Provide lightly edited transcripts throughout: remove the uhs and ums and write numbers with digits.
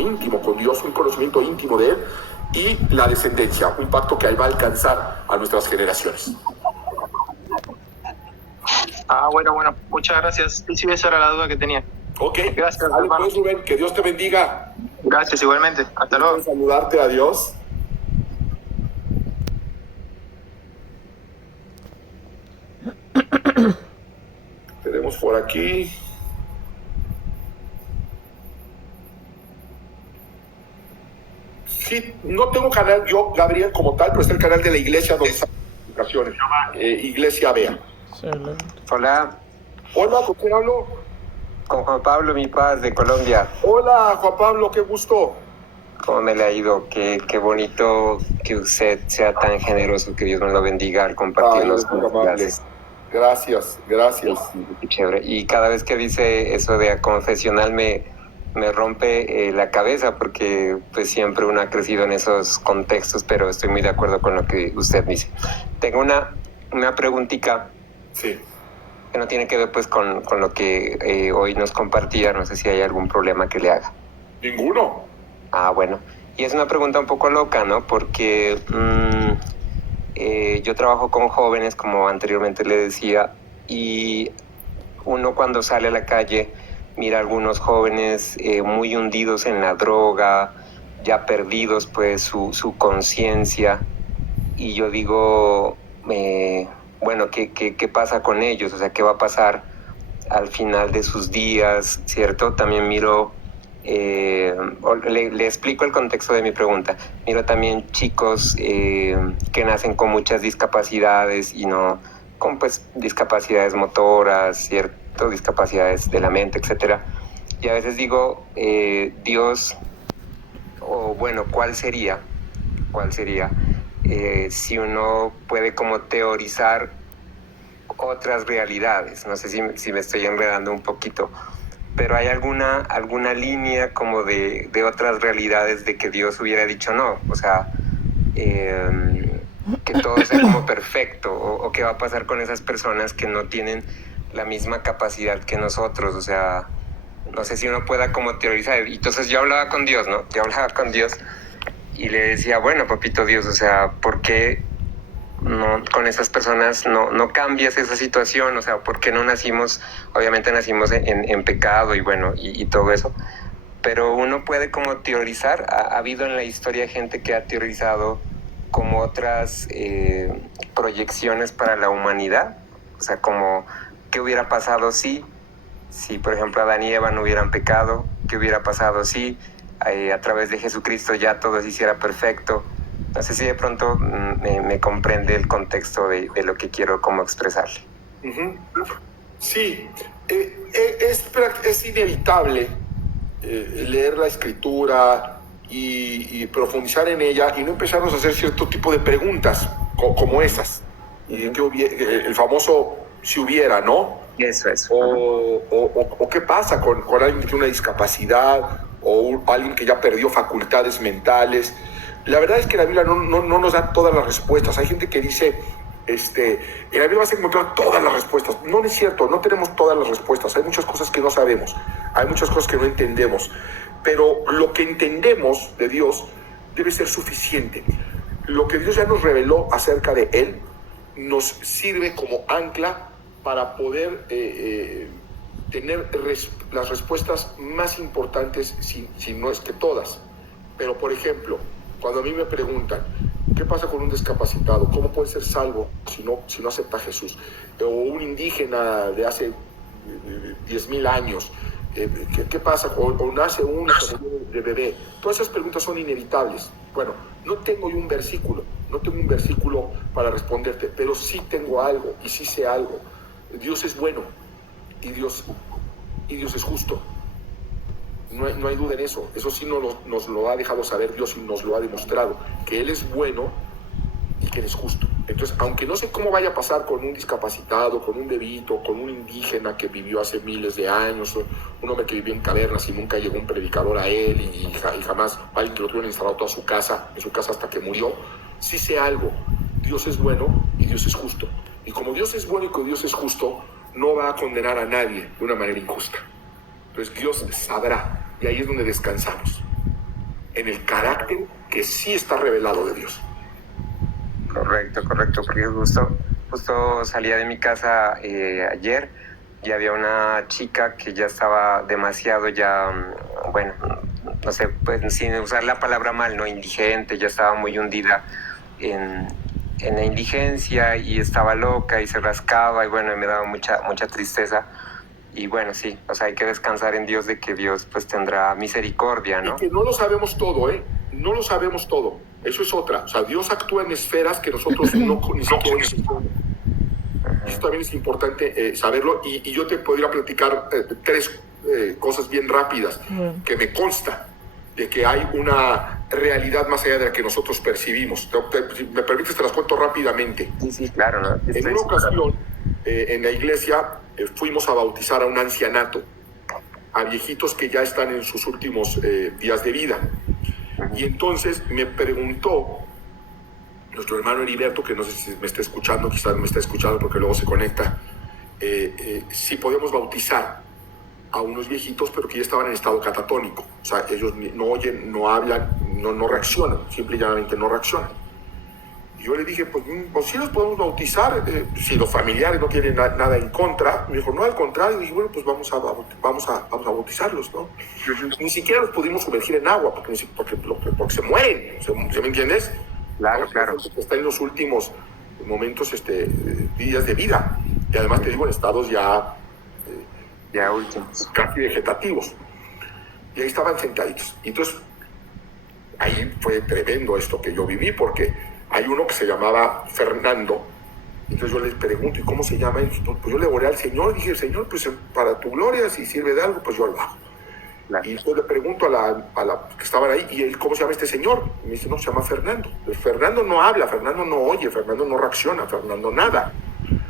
íntimo con Dios, un conocimiento íntimo de Él, y la descendencia, un pacto que va a alcanzar a nuestras generaciones. Bueno, muchas gracias. Sí, esa era la duda que tenía. Ok, gracias, vale, hermano. pues, Rubén, que Dios te bendiga. Gracias, igualmente. Hasta luego. Quiero saludarte, adiós. Tenemos por aquí. Sí, no tengo canal yo, Gabriel, como tal, pero está el canal de la iglesia donde están las publicaciones. Se llama Iglesia Bea. Hola, Hola, ¿con quién hablo? con Juan Pablo Mi Paz de Colombia. Hola, Juan Pablo, qué gusto. ¿Cómo me le ha ido? Qué bonito que usted sea tan generoso, que Dios me lo bendiga al compartirnos Ay, muy amable. Gracias. Qué chévere. Y cada vez que dice eso de confesional me rompe la cabeza, porque pues siempre uno ha crecido en esos contextos, pero estoy muy de acuerdo con lo que usted dice. Tengo una preguntita. Sí. Que no tiene que ver pues con lo que hoy nos compartía. No sé si hay algún problema que le haga. Ninguno. Bueno. Y es una pregunta un poco loca, ¿no? Porque yo trabajo con jóvenes, como anteriormente le decía, y uno cuando sale a la calle mira a algunos jóvenes muy hundidos en la droga, ya perdidos pues su conciencia, y yo digo, bueno, ¿qué pasa con ellos? O sea, ¿qué va a pasar al final de sus días? ¿Cierto? También miro, le explico el contexto de mi pregunta. Miro también chicos que nacen con muchas discapacidades y no con pues discapacidades motoras, ¿cierto? Discapacidades de la mente, etcétera. Y a veces digo, Dios, o bueno, ¿cuál sería? Si uno puede como teorizar otras realidades. No sé si me estoy enredando un poquito, pero ¿hay alguna línea como de otras realidades de que Dios hubiera dicho no? O sea, que todo sea como perfecto, o qué va a pasar con esas personas que no tienen la misma capacidad que nosotros. O sea, no sé si uno pueda como teorizar. Entonces yo hablaba con Dios, ¿no? Y le decía, bueno, papito Dios, o sea, ¿por qué no con esas personas no cambias esa situación? O sea, ¿por qué no nacimos? Obviamente nacimos en pecado y bueno, y todo eso. Pero uno puede como teorizar. Ha habido en la historia gente que ha teorizado como otras proyecciones para la humanidad. O sea, como qué hubiera pasado si por ejemplo Adán y Eva no hubieran pecado, qué hubiera pasado si a través de Jesucristo ya todo se hiciera perfecto. No sé si de pronto me comprende el contexto de lo que quiero como expresarle. Uh-huh. Sí, es inevitable leer la escritura y profundizar en ella y no empezarnos a hacer cierto tipo de preguntas como esas. El famoso si hubiera, ¿no? Eso. O qué pasa con alguien que tiene una discapacidad o alguien que ya perdió facultades mentales. La verdad es que la Biblia no nos da todas las respuestas. Hay gente que dice, en la Biblia vas a encontrar todas las respuestas. No es cierto, no tenemos todas las respuestas. Hay muchas cosas que no sabemos, hay muchas cosas que no entendemos. Pero lo que entendemos de Dios debe ser suficiente. Lo que Dios ya nos reveló acerca de Él nos sirve como ancla para poder tener las respuestas más importantes, si no es que todas. Pero, por ejemplo, cuando a mí me preguntan, ¿qué pasa con un discapacitado? ¿Cómo puede ser salvo si no acepta a Jesús? O un indígena de hace 10,000 años, ¿qué pasa? O nace uno de bebé. Todas esas preguntas son inevitables. Bueno, no tengo un versículo para responderte, pero sí tengo algo y sí sé algo. Dios es bueno y Dios es justo. No hay duda en eso. Eso sí nos lo ha dejado saber Dios y nos lo ha demostrado, que Él es bueno y que Él es justo. Entonces, aunque no sé cómo vaya a pasar con un discapacitado, con un bebito, con un indígena que vivió hace miles de años, un hombre que vivió en cavernas y nunca llegó un predicador a él y jamás alguien que lo tuvieron instalado toda su casa, en su casa hasta que murió, sí sé algo. Dios es bueno y Dios es justo. Y como Dios es bueno y como Dios es justo, no va a condenar a nadie de una manera injusta. Entonces Dios sabrá, y ahí es donde descansamos. en el carácter que sí está revelado de Dios. Correcto, porque justo salía de mi casa ayer y había una chica que ya estaba demasiado bueno, no sé, pues sin usar la palabra mal, ¿no? Indigente, ya estaba muy hundida en la indigencia y estaba loca y se rascaba y bueno, me daba mucha tristeza. Y bueno, sí, o sea, hay que descansar en Dios de que Dios pues tendrá misericordia, ¿no? Y que no lo sabemos todo, ¿eh? No lo sabemos todo. Eso es otra. O sea, Dios actúa en esferas que nosotros ni siquiera entendemos. Eso también es importante saberlo. Y yo te podría platicar tres cosas bien rápidas que me consta de que hay una realidad más allá de la que nosotros percibimos. Si me permites, te las cuento rápidamente. Sí, claro, ¿no? En una ocasión, en la iglesia, fuimos a bautizar a un ancianato, a viejitos que ya están en sus últimos días de vida. Y entonces me preguntó nuestro hermano Heriberto, que no sé si me está escuchando, quizás me está escuchando porque luego se conecta, si podemos bautizar a unos viejitos, pero que ya estaban en estado catatónico. O sea, ellos no oyen, no hablan, no reaccionan, simple y llanamente no reaccionan. Y yo le dije, pues sí los podemos bautizar, si los familiares no tienen nada en contra. Me dijo, no, al contrario. Y dije, bueno, pues vamos a bautizarlos, ¿no? Ni siquiera los pudimos sumergir en agua, porque se mueren, ¿se me entiendes? Claro. Está en los últimos momentos, días de vida. Y además te digo, en estados ya últimos, casi vegetativos. Y ahí estaban sentaditos. Y entonces, ahí fue tremendo esto que yo viví, porque hay uno que se llamaba Fernando. Entonces yo les pregunto, ¿y cómo se llama? Y pues yo le oré al Señor, dije, Señor, pues para tu gloria, si sirve de algo, pues yo lo hago. Claro. Y después le pregunto a la que estaban ahí, ¿y él cómo se llama este señor? Y me dice, no, se llama Fernando. Pues Fernando no habla, Fernando no oye, Fernando no reacciona, Fernando nada.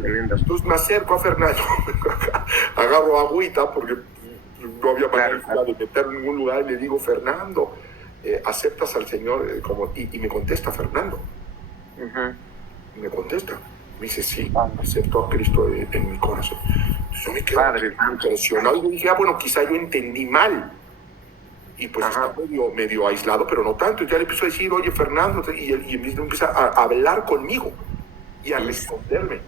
Entonces me acerco a Fernando, agarro agüita, porque no había manera de meterlo en ningún lugar, y le digo, Fernando, ¿aceptas al Señor? Y me contesta Fernando. Me contesta. Me dice, sí, acepto a Cristo en mi corazón. Entonces yo me quedo impresionado y dije, bueno, quizá yo entendí mal. Y pues está medio aislado, pero no tanto. Y ya le empiezo a decir, oye, Fernando, y él empieza a hablar conmigo y a responderme.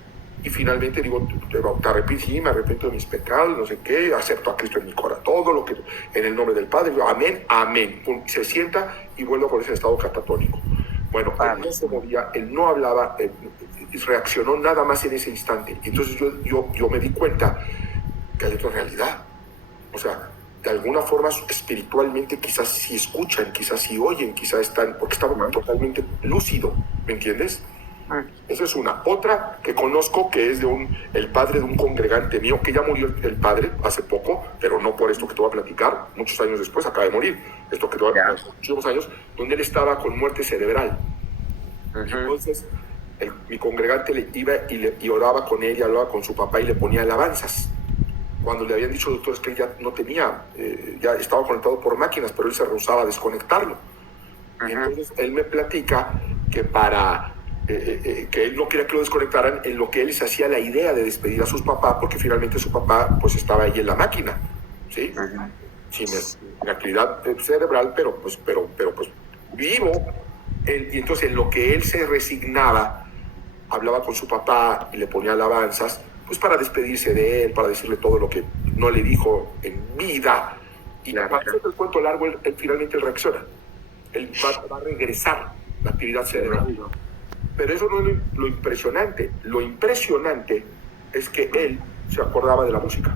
Y finalmente digo, te arrepientes, sí, me arrepiento de mis pecados, no sé qué, acepto a Cristo en mi corazón, todo lo que, en el nombre del Padre, digo, amén, amén. Se sienta y vuelve a ponerse en estado catatónico. Bueno, él no se movía, él no hablaba, reaccionó nada más en ese instante. Entonces yo me di cuenta que hay otra realidad. O sea, de alguna forma espiritualmente quizás sí escuchan, quizás sí oyen, quizás están, porque estaba totalmente lúcido, ¿me entiendes? Esa es una. Otra que conozco, que es el padre de un congregante mío, que ya murió el padre hace poco, pero no por esto que te voy a platicar, muchos años después acaba de morir, esto que te voy a platicar, muchos años, donde él estaba con muerte cerebral. Entonces, mi congregante le iba y oraba con él y hablaba con su papá y le ponía alabanzas. Cuando le habían dicho doctores que él ya no tenía, ya estaba conectado por máquinas, pero él se rehusaba a desconectarlo. Y entonces él me platica que que él no quería que lo desconectaran, en lo que él se hacía la idea de despedir a sus papás, porque finalmente su papá pues estaba ahí en la máquina, ¿sí? Sin actividad cerebral, pero pues vivo. Y entonces en lo que él se resignaba, hablaba con su papá y le ponía alabanzas, pues para despedirse de él, para decirle todo lo que no le dijo en vida. Y para hacer el cuento largo, él finalmente reacciona. Él va a regresar la actividad cerebral. Pero eso no es lo impresionante. Lo impresionante es que él se acordaba de la música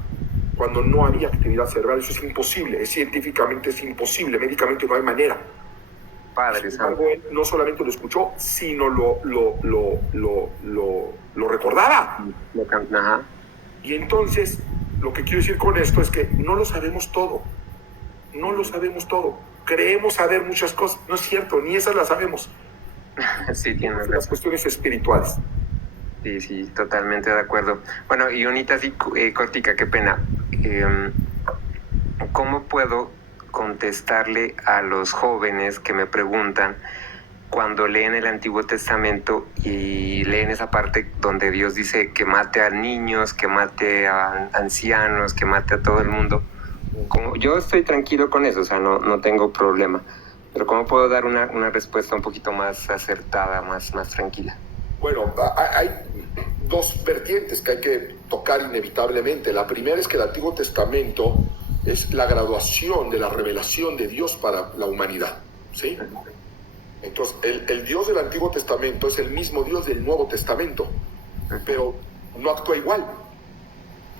cuando no había actividad cerebral. Eso es imposible, científicamente es imposible, médicamente no hay manera. Padre, sin embargo, él no solamente lo escuchó, sino lo recordaba. Y entonces, lo que quiero decir con esto es que no lo sabemos todo. No lo sabemos todo. Creemos saber muchas cosas. No es cierto, ni esas las sabemos. Sí, tiene razón. Las cuestiones espirituales. Sí, totalmente de acuerdo. Bueno, y unita así, Cortica, qué pena. ¿Cómo puedo contestarle a los jóvenes que me preguntan cuando leen el Antiguo Testamento y leen esa parte donde Dios dice que mate a niños, que mate a ancianos, que mate a todo el mundo? Como yo estoy tranquilo con eso, o sea, no tengo problema. Pero ¿cómo puedo dar una respuesta un poquito más acertada, más tranquila? Bueno, hay dos vertientes que hay que tocar inevitablemente. La primera es que el Antiguo Testamento es la graduación de la revelación de Dios para la humanidad, ¿sí? Entonces, el Dios del Antiguo Testamento es el mismo Dios del Nuevo Testamento, pero no actúa igual.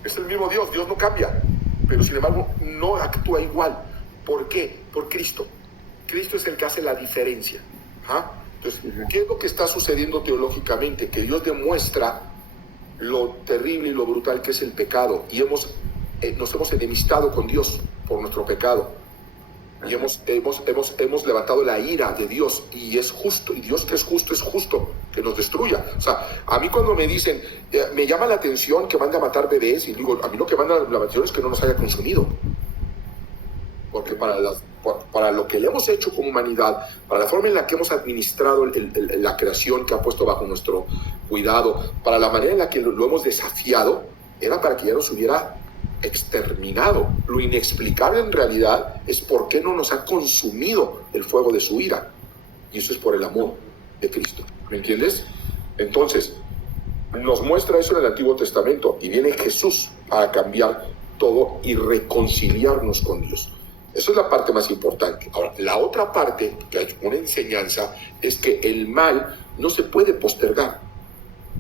Es el mismo Dios, Dios no cambia, pero sin embargo no actúa igual. ¿Por qué? Por Cristo. Cristo es el que hace la diferencia. ¿Ah? Entonces, ¿qué es lo que está sucediendo teológicamente? Que Dios demuestra lo terrible y lo brutal que es el pecado, y nos hemos enemistado con Dios por nuestro pecado, y hemos levantado la ira de Dios, y es justo, y Dios que es justo que nos destruya. O sea, a mí cuando me dicen, me llama la atención que mande a matar bebés, y digo, a mí lo que manda la atención es que no nos haya consumido, porque para lo que le hemos hecho como humanidad, para la forma en la que hemos administrado la creación que ha puesto bajo nuestro cuidado, para la manera en la que lo hemos desafiado, era para que ya nos hubiera exterminado. Lo inexplicable en realidad es por qué no nos ha consumido el fuego de su ira, y eso es por el amor de Cristo. ¿Me entiendes? Entonces, nos muestra eso en el Antiguo Testamento, y viene Jesús a cambiar todo y reconciliarnos con Dios. Eso es la parte más importante. Ahora, la otra parte, que hay una enseñanza, es que el mal no se puede postergar.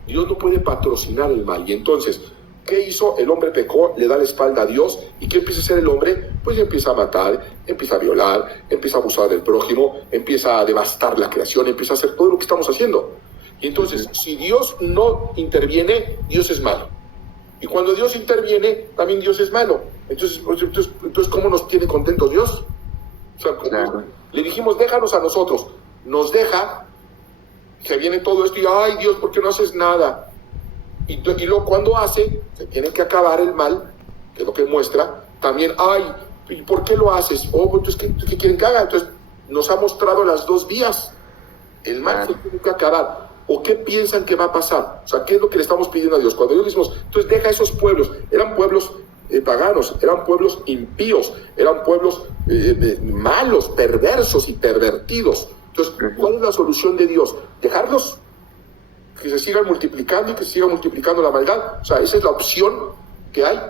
Dios no puede patrocinar el mal. Y entonces, ¿qué hizo? El hombre pecó, le da la espalda a Dios. ¿Y qué empieza a hacer el hombre? Pues empieza a matar, empieza a violar, empieza a abusar del prójimo, empieza a devastar la creación, empieza a hacer todo lo que estamos haciendo. Y entonces, si Dios no interviene, Dios es malo. Y cuando Dios interviene, también Dios es malo. Entonces ¿cómo nos tiene contentos Dios? O sea, claro. Le dijimos, déjanos a nosotros. Nos deja, se viene todo esto y, ay Dios, ¿por qué no haces nada? Y luego cuando hace, se tiene que acabar el mal, que es lo que muestra. También, ay, ¿y por qué lo haces? Oh, entonces, ¿qué quieren que haga? Entonces, nos ha mostrado las dos vías. El mal se tiene que acabar. ¿O qué piensan que va a pasar? O sea, ¿qué es lo que le estamos pidiendo a Dios? Cuando Dios decimos, entonces deja esos pueblos. Eran pueblos paganos, eran pueblos impíos, eran pueblos malos, perversos y pervertidos. Entonces, ¿cuál es la solución de Dios? ¿Dejarlos? ¿Que se sigan multiplicando y que se siga multiplicando la maldad? O sea, esa es la opción que hay.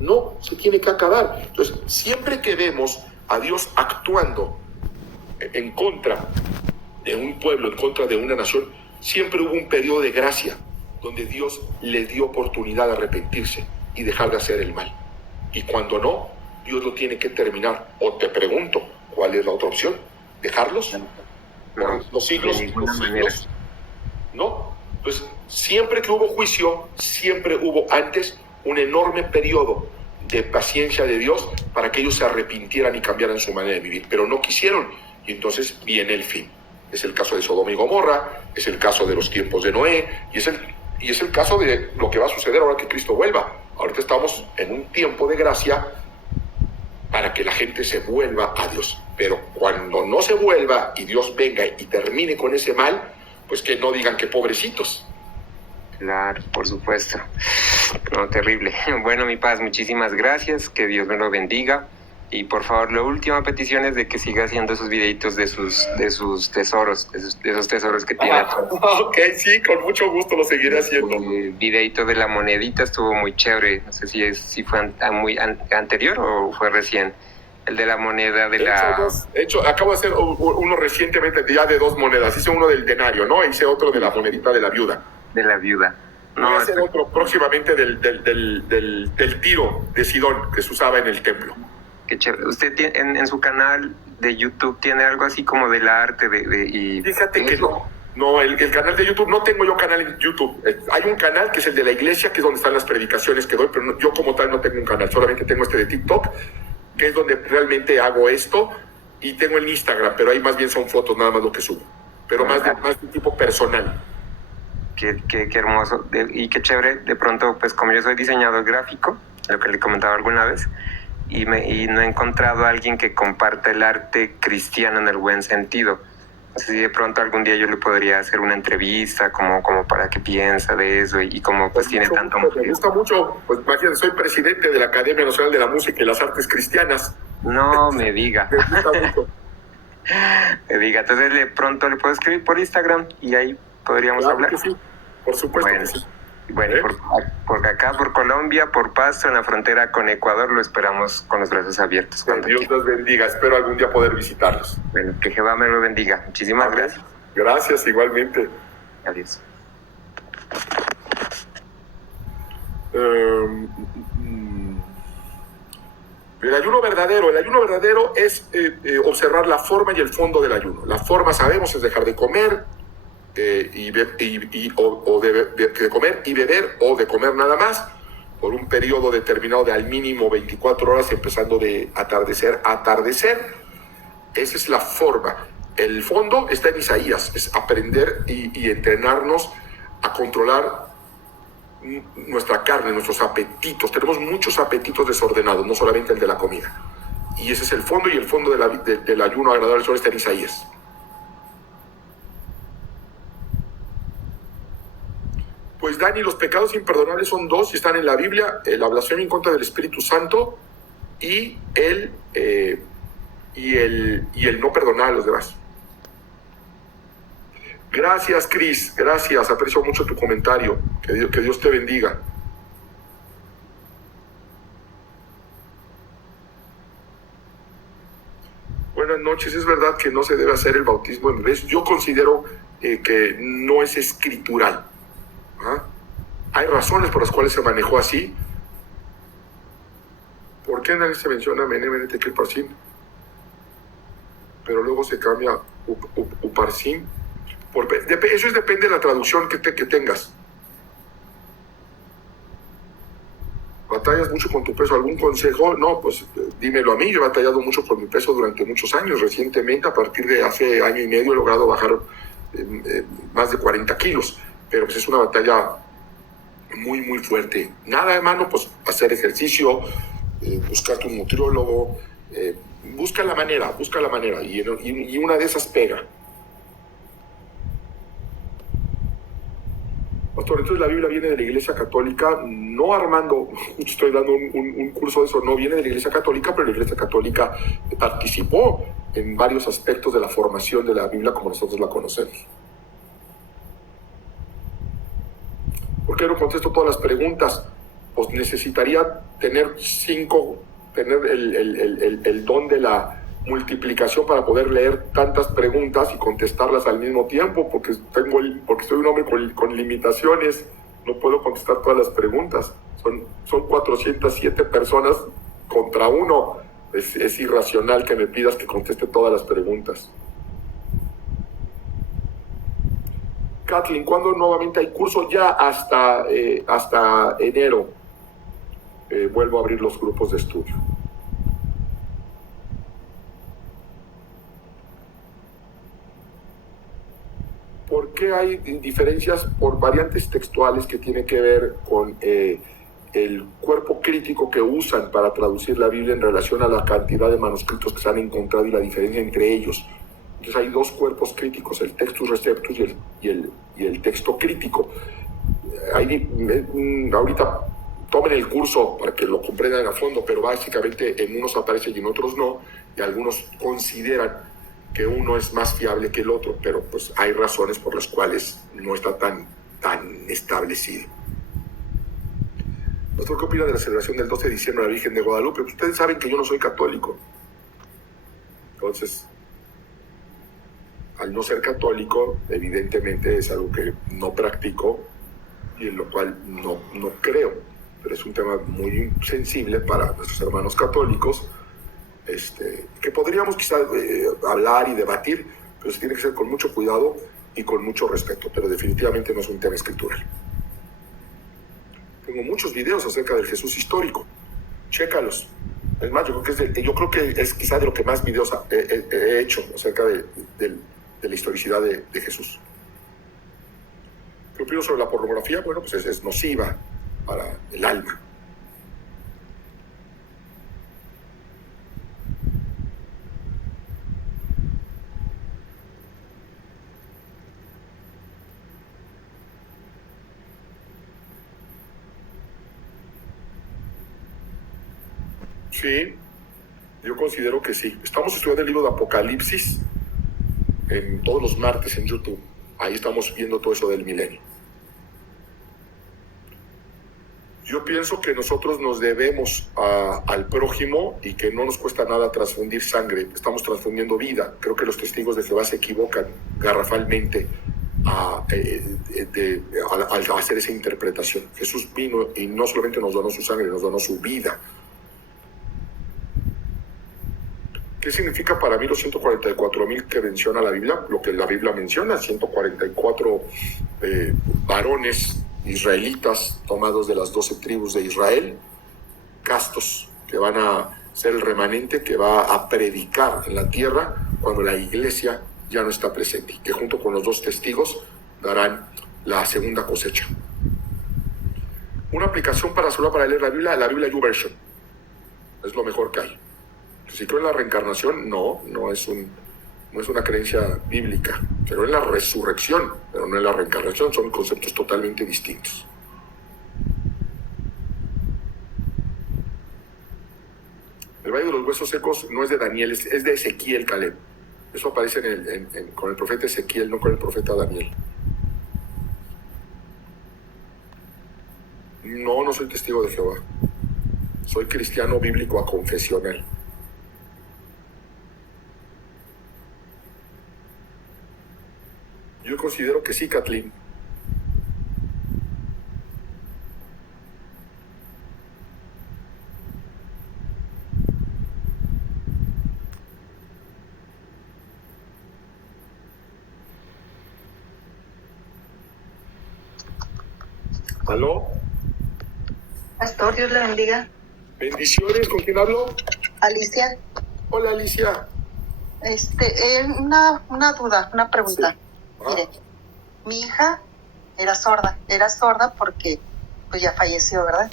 No, se tiene que acabar. Entonces, siempre que vemos a Dios actuando en contra de un pueblo, en contra de una nación, siempre hubo un periodo de gracia donde Dios les dio oportunidad de arrepentirse y dejar de hacer el mal. Y cuando no, Dios lo tiene que terminar. O te pregunto, ¿cuál es la otra opción? ¿Dejarlos? ¿Por los siglos? No. Pues siempre que hubo juicio, siempre hubo antes un enorme periodo de paciencia de Dios para que ellos se arrepintieran y cambiaran su manera de vivir. Pero no quisieron, y entonces viene el fin. Es el caso de Sodoma y Gomorra, es el caso de los tiempos de Noé, y es el caso de lo que va a suceder ahora que Cristo vuelva. Ahorita estamos en un tiempo de gracia para que la gente se vuelva a Dios. Pero cuando no se vuelva y Dios venga y termine con ese mal, pues que no digan que pobrecitos. Claro, por supuesto. No, terrible. Bueno, mi paz, muchísimas gracias. Que Dios me lo bendiga. Y por favor, la última petición es de que siga haciendo esos videitos de sus tesoros, de esos tesoros que tiene. Ok, sí, con mucho gusto lo seguiré haciendo. El videito de la monedita estuvo muy chévere. No sé si fue muy anterior o fue recién. El de la moneda de hecho, acabo de hacer uno recientemente ya de 2 monedas. Hice uno del denario, ¿no? Hice otro de la monedita de la viuda. De la viuda. No, voy a hacer otro próximamente del tiro de Sidón que se usaba en el templo. Qué chévere. ¿Usted tiene, en su canal de YouTube tiene algo así como del arte y Fíjate que no. No, el canal de YouTube, no tengo yo canal en YouTube. Hay un canal que es el de la iglesia, que es donde están las predicaciones que doy, pero yo como tal no tengo un canal. Solamente tengo este de TikTok, que es donde realmente hago esto, y tengo el Instagram, pero ahí más bien son fotos, nada más lo que subo. Pero más de tipo personal. Qué hermoso. Y qué chévere. De pronto, pues como yo soy diseñador gráfico, lo que le comentaba alguna vez, y no he encontrado a alguien que comparta el arte cristiano en el buen sentido. No sé si de pronto algún día yo le podría hacer una entrevista como para que piensa de eso y como pues tiene tanto... Me gusta mucho, pues imagínate, soy presidente de la Academia Nacional de la Música y las Artes Cristianas. No me diga. Me gusta mucho. me diga. Entonces de pronto le puedo escribir por Instagram y ahí podríamos Claro hablar. que sí, por supuesto Bueno, que sí. bueno, por acá, por Colombia, por Pasto, en la frontera con Ecuador, lo esperamos con los brazos abiertos. Que cuando Dios quiera. los bendiga. Espero algún día poder visitarlos. Bueno, que Jehová me lo bendiga. Muchísimas Amén. gracias. Gracias, igualmente. Adiós. El ayuno verdadero es observar la forma y el fondo del ayuno. La forma, sabemos, es dejar de comer de comer y beber, o de comer nada más por un periodo determinado de al mínimo 24 horas, empezando de atardecer a atardecer. Esa es la forma. El fondo está en Isaías, es aprender y entrenarnos a controlar nuestra carne, nuestros apetitos. Tenemos muchos apetitos desordenados, no solamente el de la comida. Y ese es el fondo, y el fondo del ayuno agradable al Señor está en Isaías. Pues Dani, los pecados imperdonables son dos y están en la Biblia: la blasfemia en contra del Espíritu Santo y el no perdonar a los demás. Gracias, Cris, gracias, aprecio mucho tu comentario. Que Dios te bendiga. Buenas noches. Es verdad que no se debe hacer el bautismo en bebés. Yo considero que no es escritural. ¿Ah? Hay razones por las cuales se manejó así. ¿Por qué nadie se menciona Menem Tekel Parsim? Pero luego se cambia Uparsim. Eso depende de la traducción que tengas. ¿Batallas mucho con tu peso? ¿Algún consejo? No, pues dímelo a mí. Yo he batallado mucho con mi peso durante muchos años. Recientemente, a partir de hace año y medio, he logrado bajar más de 40 kilos. Pero pues es una batalla muy, muy fuerte. Nada, hermano, pues hacer ejercicio, buscarte un nutriólogo, busca la manera, y una de esas pega. Pastor, entonces la Biblia viene de la Iglesia Católica. No, Armando, estoy dando un curso de eso. No viene de la Iglesia Católica, pero la Iglesia Católica participó en varios aspectos de la formación de la Biblia como nosotros la conocemos. ¿Por qué no contesto todas las preguntas? Pues necesitaría tener el don de la multiplicación para poder leer tantas preguntas y contestarlas al mismo tiempo, porque soy un hombre con limitaciones. No puedo contestar todas las preguntas. Son 407 personas contra uno. Es irracional que me pidas que conteste todas las preguntas. Kathleen, ¿cuándo nuevamente hay curso? Ya hasta enero vuelvo a abrir los grupos de estudio. ¿Por qué hay diferencias? Por variantes textuales que tienen que ver con el cuerpo crítico que usan para traducir la Biblia en relación a la cantidad de manuscritos que se han encontrado y la diferencia entre ellos. Entonces hay dos cuerpos críticos, el Textus Receptus y el texto crítico. Ahorita tomen el curso para que lo comprendan a fondo, pero básicamente en unos aparece y en otros no, y algunos consideran que uno es más fiable que el otro, pero pues hay razones por las cuales no está tan establecido. ¿Qué opina de la celebración del 12 de diciembre de la Virgen de Guadalupe? Ustedes saben que yo no soy católico. Entonces, al no ser católico, evidentemente es algo que no practico y en lo cual no creo. Pero es un tema muy sensible para nuestros hermanos católicos, que podríamos quizás hablar y debatir, pero se tiene que ser con mucho cuidado y con mucho respeto, pero definitivamente no es un tema escritural. Tengo muchos videos acerca del Jesús histórico, chécalos. Es más, yo creo que es quizás de lo que más videos he hecho acerca de la historicidad de Jesús. ¿Qué opino sobre la pornografía? Bueno, pues es nociva para el alma. Sí, yo considero que sí. Estamos estudiando el libro de Apocalipsis todos los martes en YouTube. Ahí estamos viendo todo eso del milenio. Yo pienso que nosotros nos debemos al prójimo y que no nos cuesta nada transfundir sangre. Estamos transfundiendo vida. Creo que los testigos de Jehová se equivocan garrafalmente al hacer esa interpretación. Jesús vino y no solamente nos donó su sangre, nos donó su vida. ¿Qué significa para mí los 144,000 que menciona la Biblia? Lo que la Biblia menciona, 144 varones israelitas tomados de las 12 tribus de Israel, castos, que van a ser el remanente que va a predicar en la tierra cuando la iglesia ya no está presente, y que junto con los 2 testigos darán la segunda cosecha. Una aplicación para leer la Biblia YouVersion. Es lo mejor que hay. Si creo en la reencarnación, no es una creencia bíblica. Creo en la resurrección, pero no en la reencarnación. Son conceptos totalmente distintos. El Valle de los Huesos Secos no es de Daniel, es de Ezequiel, Caleb. Eso aparece con el profeta Ezequiel, no con el profeta Daniel. No soy testigo de Jehová. Soy cristiano bíblico aconfesional. Yo considero que sí, Kathleen. ¿Aló? Pastor, Dios le bendiga. Bendiciones, ¿con quién hablo? Alicia, Hola, Alicia. una duda, una pregunta. Sí. Mire, mi hija era sorda porque pues ya falleció, ¿verdad?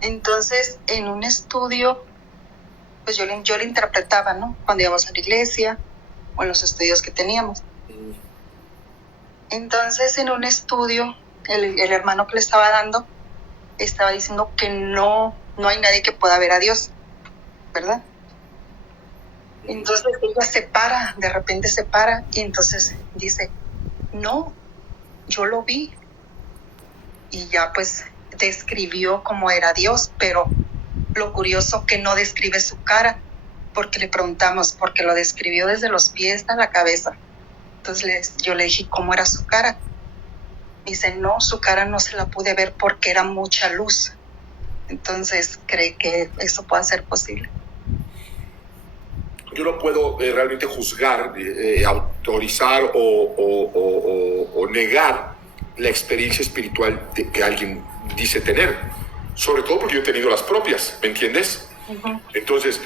Entonces, en un estudio, pues yo le interpretaba, ¿no? Cuando íbamos a la iglesia o en los estudios que teníamos. Entonces, en un estudio, el hermano que le estaba dando estaba diciendo que no hay nadie que pueda ver a Dios, ¿verdad? Entonces ella de repente se para y entonces dice, no, yo lo vi. Y ya pues describió cómo era Dios, pero lo curioso que no describe su cara, porque le preguntamos, porque lo describió desde los pies a la cabeza. Entonces yo le dije, ¿cómo era su cara? Dice, no, su cara no se la pude ver porque era mucha luz. Entonces, ¿cree que eso pueda ser posible? Yo no puedo realmente juzgar, autorizar o negar la experiencia espiritual que alguien dice tener. Sobre todo porque yo he tenido las propias, ¿me entiendes? Uh-huh. Entonces,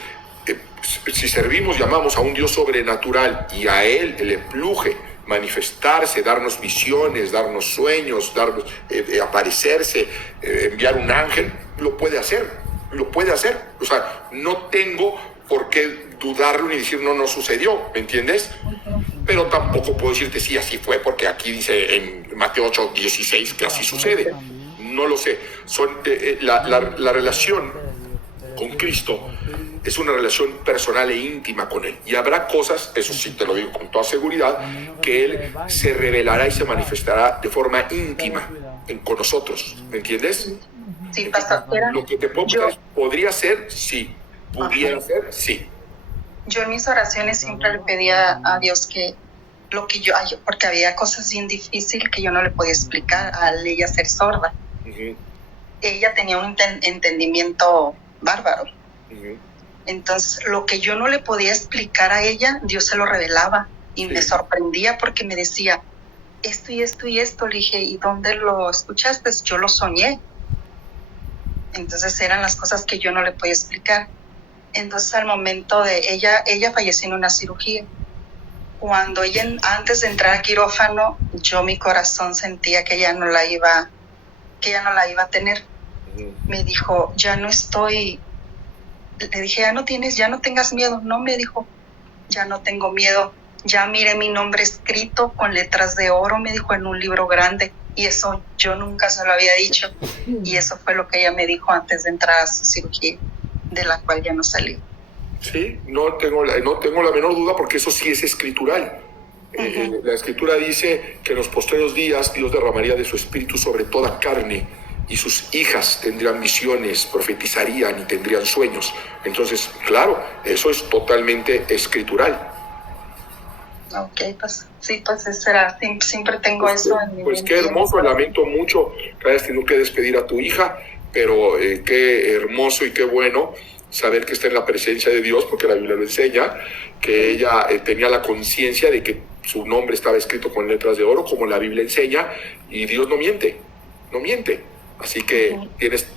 si servimos y amamos a un Dios sobrenatural y a Él le pluje manifestarse, darnos visiones, darnos sueños, aparecerse, enviar un ángel, lo puede hacer. O sea, no tengo por qué dudarlo ni decir no sucedió, ¿me entiendes? Pero tampoco puedo decirte sí, así fue, porque aquí dice en Mateo 8:16 que así sucede. No lo sé. La relación con Cristo es una relación personal e íntima con Él. Y habrá cosas, eso sí te lo digo con toda seguridad, que Él se revelará y se manifestará de forma íntima con nosotros. ¿Me entiendes? Sí, pastor. Lo que te puedo preguntar es, ¿podría ser? Sí. ¿Pudiera ser? Sí. Yo en mis oraciones siempre le pedía a Dios que porque había cosas bien difíciles que yo no le podía explicar al ella ser sorda. Uh-huh. Ella tenía un entendimiento bárbaro. Uh-huh. Entonces, lo que yo no le podía explicar a ella, Dios se lo revelaba y sí. Me sorprendía porque me decía, esto y esto y esto. Le dije, ¿y dónde lo escuchaste? Yo lo soñé. Entonces, eran las cosas que yo no le podía explicar. Entonces, al momento de ella falleció en una cirugía. Cuando antes de entrar al quirófano, mi corazón sentía que ella no la iba a tener. Me dijo, ya no estoy. Le dije, ya no tengas miedo. No, me dijo, ya no tengo miedo. Ya miré mi nombre escrito con letras de oro, me dijo, en un libro grande. Y eso yo nunca se lo había dicho. Y eso fue lo que ella me dijo antes de entrar a su cirugía, de la cual ya no salí. Sí, no tengo la menor duda, porque eso sí es escritural. La escritura dice que en los postreros días Dios derramaría de su espíritu sobre toda carne, y sus hijas tendrían visiones, profetizarían y tendrían sueños. Entonces, claro, eso es totalmente escritural. Ok, pues sí, pues será, siempre tengo eso en mi Pues qué hermoso, lamento mucho que hayas tenido que despedir a tu hija, pero qué hermoso y qué bueno saber que está en la presencia de Dios, porque la Biblia lo enseña, que ella tenía la conciencia de que su nombre estaba escrito con letras de oro, como la Biblia enseña, y Dios no miente. Así que tienes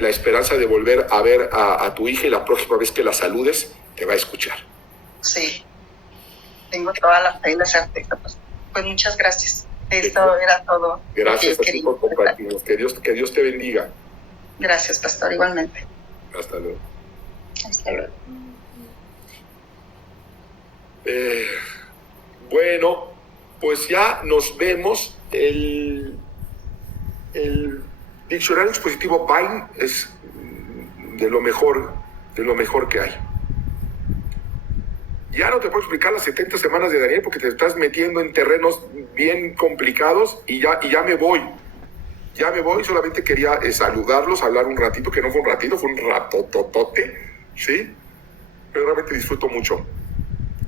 la esperanza de volver a ver a tu hija, y la próxima vez que la saludes te va a escuchar. Sí, tengo toda la fe y la certeza. Pues muchas gracias. Esto era todo. Gracias a ti por compartirnos. Que Dios te bendiga. Gracias, pastor, igualmente. Hasta luego. Hasta luego. Bueno, pues ya nos vemos. El diccionario expositivo Vine es de lo mejor que hay. Ya no te puedo explicar las 70 semanas de Daniel, porque te estás metiendo en terrenos bien complicados, y ya me voy. Solamente quería saludarlos, hablar un ratito, que no fue un ratito, fue un ratototote, ¿sí? Pero realmente disfruto mucho.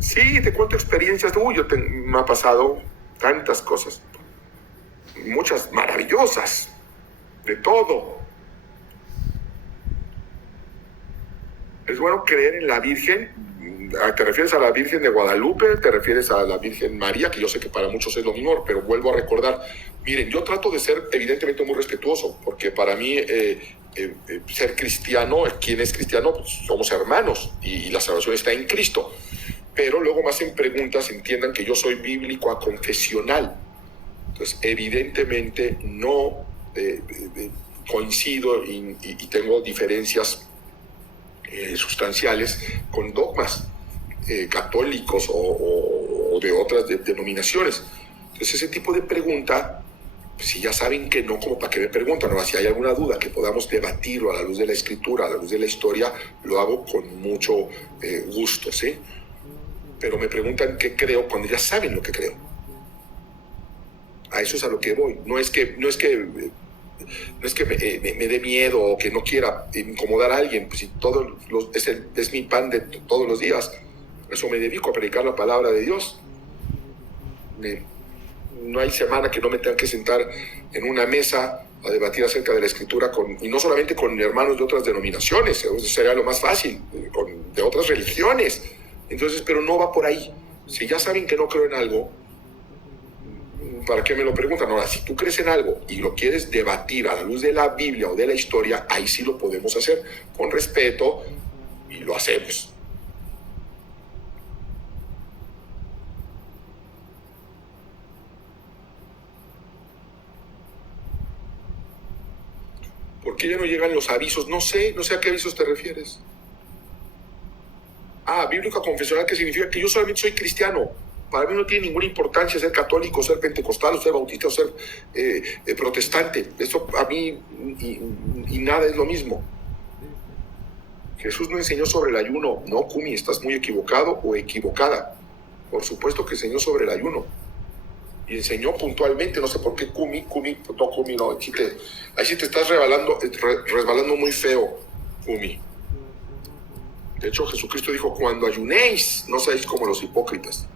Sí, te cuento experiencias. Me ha pasado tantas cosas, muchas maravillosas, de todo. Es bueno creer en la Virgen. ¿Te refieres a la Virgen de Guadalupe? ¿Te refieres a la Virgen María? Que yo sé que para muchos es lo mismo, pero vuelvo a recordar. Miren, yo trato de ser evidentemente muy respetuoso, porque para mí ser cristiano, quien es cristiano, pues somos hermanos, y la salvación está en Cristo. Pero luego me hacen preguntas, entiendan que yo soy bíblico aconfesional. Entonces, evidentemente no coincido y tengo diferencias sustanciales con dogmas católicos o de otras denominaciones. Entonces, ese tipo de pregunta, pues, si ya saben que no, como para qué me preguntan, ¿no? Si hay alguna duda que podamos debatirlo a la luz de la escritura, a la luz de la historia, lo hago con mucho gusto, ¿sí? Pero me preguntan qué creo cuando ya saben lo que creo. A eso es a lo que voy. No es que me dé miedo o que no quiera incomodar a alguien, pues si es mi pan de todos los días. Eso me dedico a predicar la palabra de Dios. No hay semana que no me tenga que sentar en una mesa a debatir acerca de la escritura, y no solamente con hermanos de otras denominaciones, eso sería lo más fácil, de otras religiones. Entonces, pero no va por ahí. Si ya saben que no creo en algo, ¿para qué me lo preguntan? Ahora, si tú crees en algo y lo quieres debatir a la luz de la Biblia o de la historia, ahí sí lo podemos hacer con respeto, y lo hacemos. ¿Por qué ya no llegan los avisos? No sé a qué avisos te refieres. Bíblico confesional, que significa que yo solamente soy cristiano. Para mí no tiene ninguna importancia ser católico, ser pentecostal, o ser bautista, o ser protestante. Eso a mí y nada es lo mismo. Jesús no enseñó sobre el ayuno. No, Kumi, estás muy equivocado o equivocada. Por supuesto que enseñó sobre el ayuno. Y enseñó puntualmente, no sé por qué Kumi, no, ahí sí te estás resbalando muy feo, Kumi. De hecho, Jesucristo dijo, cuando ayunéis, no seáis como los hipócritas.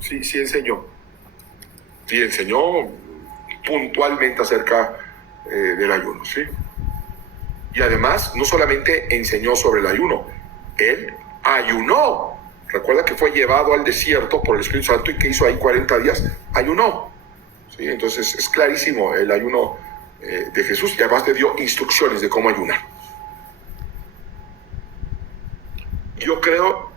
Sí enseñó. Sí enseñó puntualmente acerca del ayuno, ¿sí? Y además, no solamente enseñó sobre el ayuno, él ayunó. Recuerda que fue llevado al desierto por el Espíritu Santo, y que hizo ahí 40 días, ayunó. ¿Sí? Entonces es clarísimo el ayuno de Jesús, y además te dio instrucciones de cómo ayunar. Yo creo,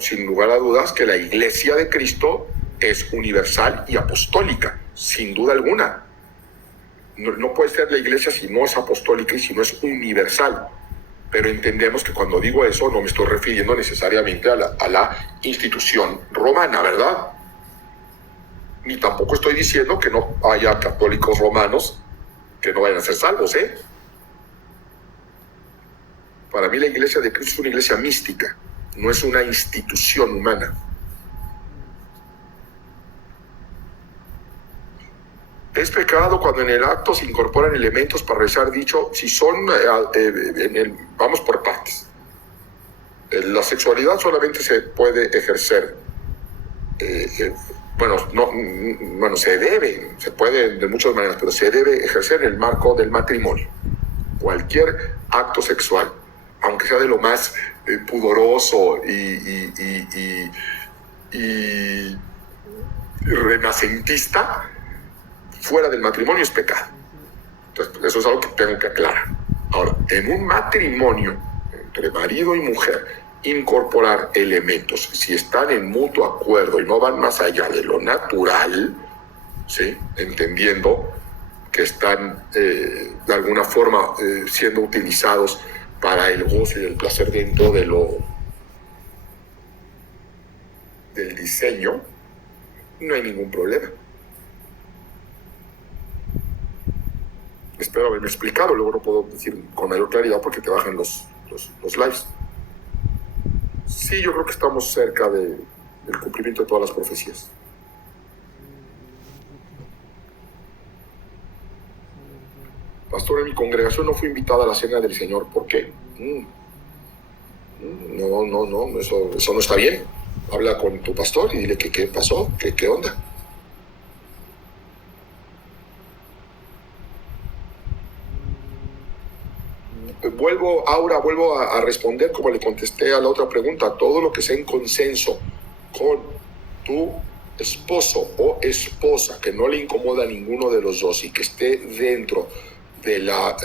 sin lugar a dudas, que la Iglesia de Cristo es universal y apostólica, sin duda alguna. No puede ser la Iglesia si no es apostólica y si no es universal. Pero entendemos que cuando digo eso no me estoy refiriendo necesariamente a la institución romana, ¿verdad? Ni tampoco estoy diciendo que no haya católicos romanos que no vayan a ser salvos, ¿eh? Para mí la iglesia de Cristo es una iglesia mística, no es una institución humana. Es pecado cuando en el acto se incorporan elementos para rezar dicho, si son, vamos por partes. La sexualidad solamente se puede ejercer, se puede de muchas maneras, pero se debe ejercer en el marco del matrimonio. Cualquier acto sexual, aunque sea de lo más pudoroso y renacentista, fuera del matrimonio es pecado. Entonces, eso es algo que tengo que aclarar. Ahora, en un matrimonio entre marido y mujer, incorporar elementos, si están en mutuo acuerdo y no van más allá de lo natural, ¿sí? Entendiendo que están de alguna forma siendo utilizados para el goce y el placer dentro de del diseño, no hay ningún problema. Espero haberme explicado, luego no puedo decir con mayor claridad porque te bajan los lives. Sí, yo creo que estamos cerca del cumplimiento de todas las profecías. Pastor, en mi congregación no fui invitada a la cena del Señor. ¿Por qué? No, eso no está bien. Habla con tu pastor y dile que qué pasó, qué onda. Vuelvo a responder como le contesté a la otra pregunta. Todo lo que sea en consenso con tu esposo o esposa, que no le incomoda a ninguno de los dos y que esté dentro de la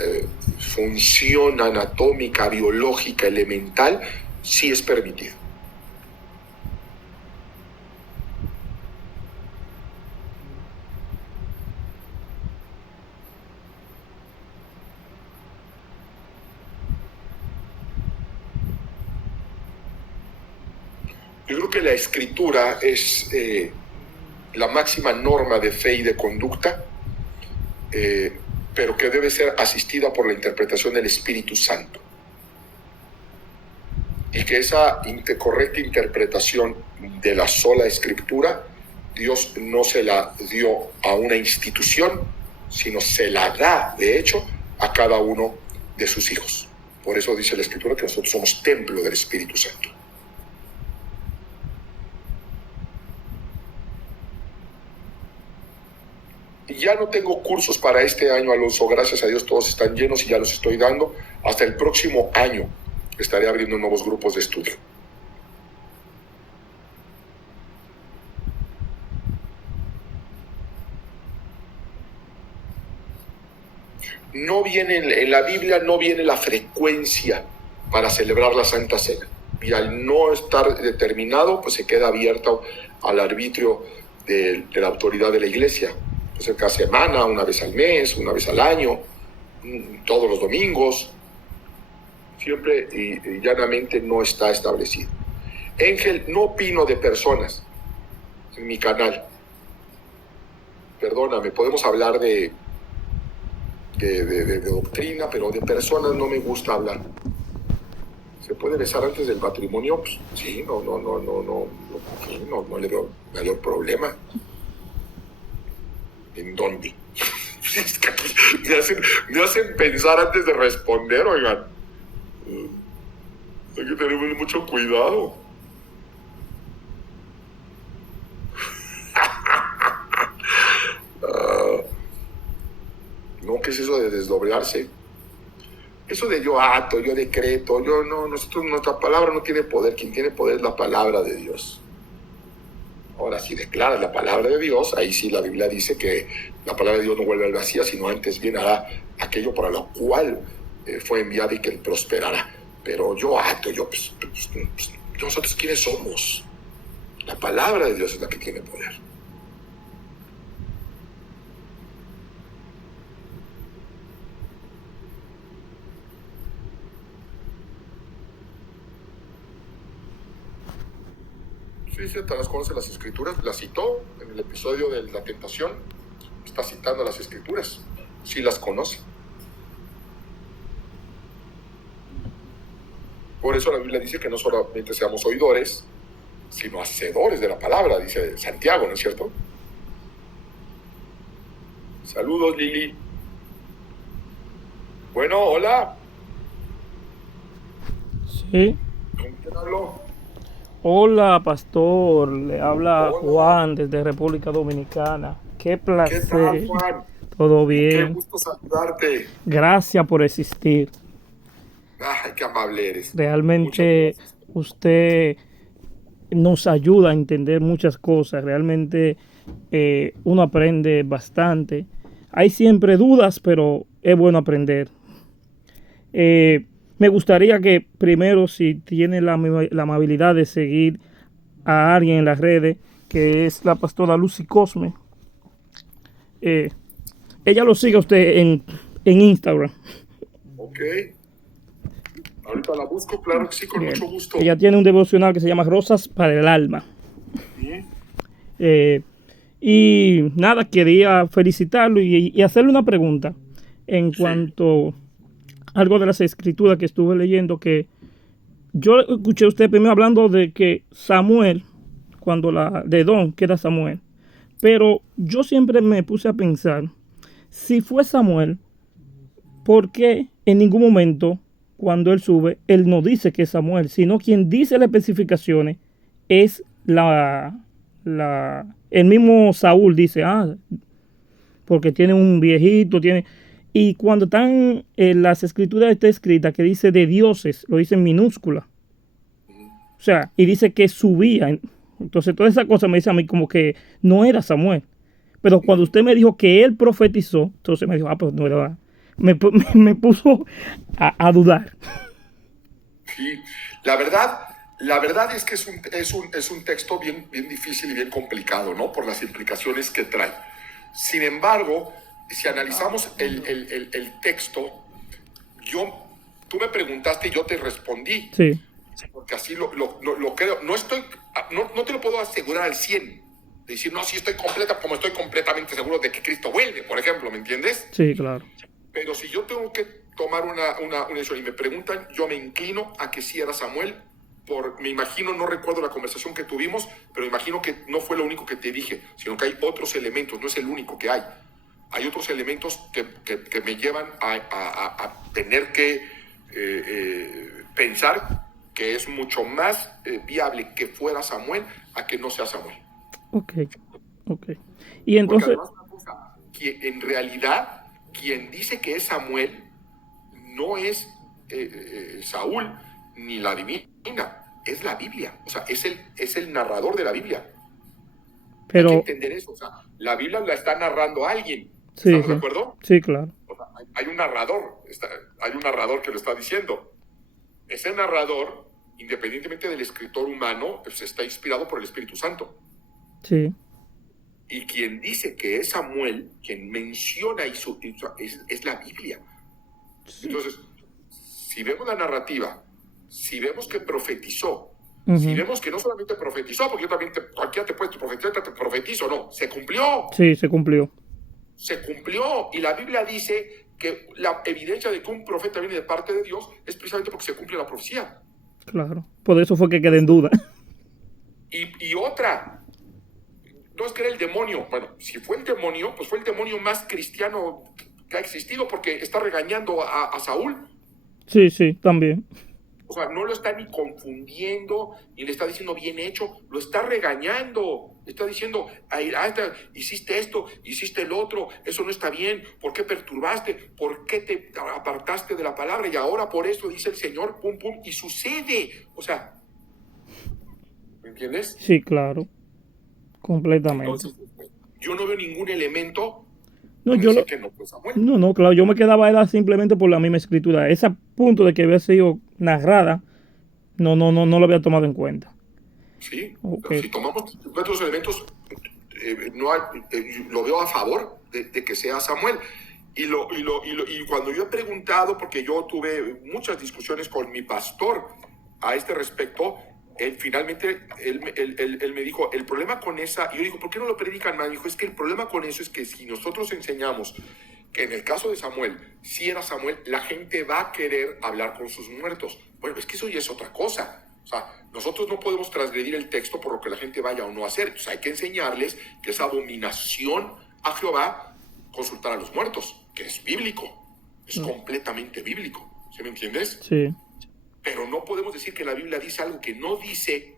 función anatómica, biológica, elemental, sí es permitido. Yo creo que la escritura es la máxima norma de fe y de conducta, pero que debe ser asistida por la interpretación del Espíritu Santo. Y que esa correcta interpretación de la sola escritura, Dios no se la dio a una institución, sino se la da, de hecho, a cada uno de sus hijos. Por eso dice la escritura que nosotros somos templo del Espíritu Santo. Ya no tengo cursos para este año, Alonso, gracias a Dios todos están llenos y ya los estoy dando. Hasta el próximo año estaré abriendo nuevos grupos de estudio. No viene, en la Biblia no viene la frecuencia para celebrar la Santa Cena. Y al no estar determinado, pues se queda abierto al arbitrio de la autoridad de la Iglesia. Pues cada semana, una vez al mes, una vez al año, todos los domingos, siempre y llanamente no está establecido. Ángel, no opino de personas en mi canal. Perdóname, podemos hablar de doctrina, pero de personas no me gusta hablar. ¿Se puede besar antes del matrimonio? Pues, sí, no le veo mayor problema. ¿En dónde? Es que aquí me hacen pensar antes de responder, oigan. Hay que tener mucho cuidado. No, ¿qué es eso de desdoblarse? Eso de yo acto, yo decreto, nuestra palabra no tiene poder. Quien tiene poder es la palabra de Dios. Ahora, si declaras la palabra de Dios, ahí sí la Biblia dice que la palabra de Dios no vuelve al vacío, sino antes bien hará aquello para lo cual fue enviada y que él prosperará. Pero yo acto, nosotros ¿quiénes somos? La palabra de Dios es la que tiene poder. Sí, Satanás conoce las escrituras, las citó en el episodio de la tentación, está citando las escrituras. sí las conoce. Por eso la Biblia dice que no solamente seamos oidores, sino hacedores de la palabra, dice Santiago, ¿no es cierto? Saludos, Lili. Bueno, hola. Sí. ¿Con quién hablo? Hola, pastor. Le habla Hola. Juan desde República Dominicana. Qué placer. ¿Qué tal, Juan? Todo Qué bien. gusto saludarte. Gracias por existir. Ay, qué amable eres. Realmente Muchas gracias. usted nos ayuda a entender muchas cosas. Realmente uno aprende bastante. Hay siempre dudas, pero es bueno aprender. Me gustaría que primero, si tiene la amabilidad de seguir a alguien en las redes, que es la pastora Lucy Cosme, ella lo sigue a usted en Instagram. Ok. Ahorita la busco, claro que sí, con Bien. mucho gusto. Ella tiene un devocional que se llama Rosas para el Alma. ¿Mm? Y nada, quería felicitarlo y hacerle una pregunta en cuanto a algo de las escrituras que estuve leyendo, que yo escuché a usted primero hablando de que Samuel, cuando de Don queda Samuel, pero yo siempre me puse a pensar, si fue Samuel, ¿por qué en ningún momento cuando él sube, él no dice que es Samuel, sino quien dice las especificaciones es el mismo Saúl? Dice, porque tiene un viejito, y cuando están en las escrituras está escrita que dice de dioses, lo dice en minúscula. O sea, y dice que subía. Entonces toda esa cosa me dice a mí como que no era Samuel. Pero cuando usted me dijo que él profetizó, entonces me dijo, pues no era. Me puso a dudar. Sí, la verdad es que es un texto bien difícil y bien complicado, ¿no? Por las implicaciones que trae. Sin embargo, si analizamos el texto, tú me preguntaste y yo te respondí. Sí. Porque así lo creo. No te lo puedo asegurar al 100. De decir, no, sí estoy como estoy completamente seguro de que Cristo vuelve, por ejemplo, ¿me entiendes? Sí, claro. Pero si yo tengo que tomar una decisión y me preguntan, yo me inclino a que sí era Samuel. Me imagino, no recuerdo la conversación que tuvimos, pero imagino que no fue lo único que te dije, sino que hay otros elementos, no es el único que hay. Hay otros elementos que me llevan a tener que pensar que es mucho más viable que fuera Samuel a que no sea Samuel. Ok. Y entonces... Porque además una cosa, que en realidad quien dice que es Samuel no es Saúl ni la divina, es la Biblia. O sea, es el narrador de la Biblia. Pero... Hay que entender eso. O sea, la Biblia la está narrando alguien. Sí, ¿Estamos de acuerdo? Sí, claro. O sea, hay un narrador que lo está diciendo. Ese narrador, independientemente del escritor humano, pues está inspirado por el Espíritu Santo. Sí. Y quien dice que es Samuel, quien menciona es la Biblia. Sí. Entonces, si vemos la narrativa, si vemos que profetizó, si vemos que no solamente profetizó, porque yo también cualquiera te puede profetizar, te profetizo, no, se cumplió. Sí, se cumplió. Se cumplió. Y la Biblia dice que la evidencia de que un profeta viene de parte de Dios es precisamente porque se cumple la profecía. Claro. Por eso fue que quedé en duda. Y otra, no es que era el demonio. Bueno, si fue el demonio, pues fue el demonio más cristiano que ha existido, porque está regañando a Saúl. Sí, también. O sea, no lo está ni confundiendo, ni le está diciendo bien hecho, lo está regañando. Le está diciendo, hiciste esto, hiciste el otro, eso no está bien, ¿por qué perturbaste? ¿Por qué te apartaste de la palabra? Y ahora por eso dice el Señor, pum, pum, y sucede. O sea, ¿me entiendes? Sí, claro. Completamente. Entonces, yo no veo ningún elemento que no fue Samuel. No, claro, yo me quedaba era simplemente por la misma escritura. Ese punto de que había sido narrada, no lo había tomado en cuenta. Sí, okay. Si tomamos otros elementos, lo veo a favor de que sea Samuel. Y cuando yo he preguntado, porque yo tuve muchas discusiones con mi pastor a este respecto, finalmente él me dijo, el problema con esa, y yo digo, ¿por qué no lo predican más? Me dijo, es que el problema con eso es que si nosotros enseñamos que en el caso de Samuel, si era Samuel, la gente va a querer hablar con sus muertos. Bueno, es que eso ya es otra cosa. O sea, nosotros no podemos transgredir el texto por lo que la gente vaya o no a hacer. Entonces hay que enseñarles que es abominación a Jehová consultar a los muertos, que es bíblico, es completamente bíblico. ¿Sí me entiendes? Sí. Pero no podemos decir que la Biblia dice algo que no dice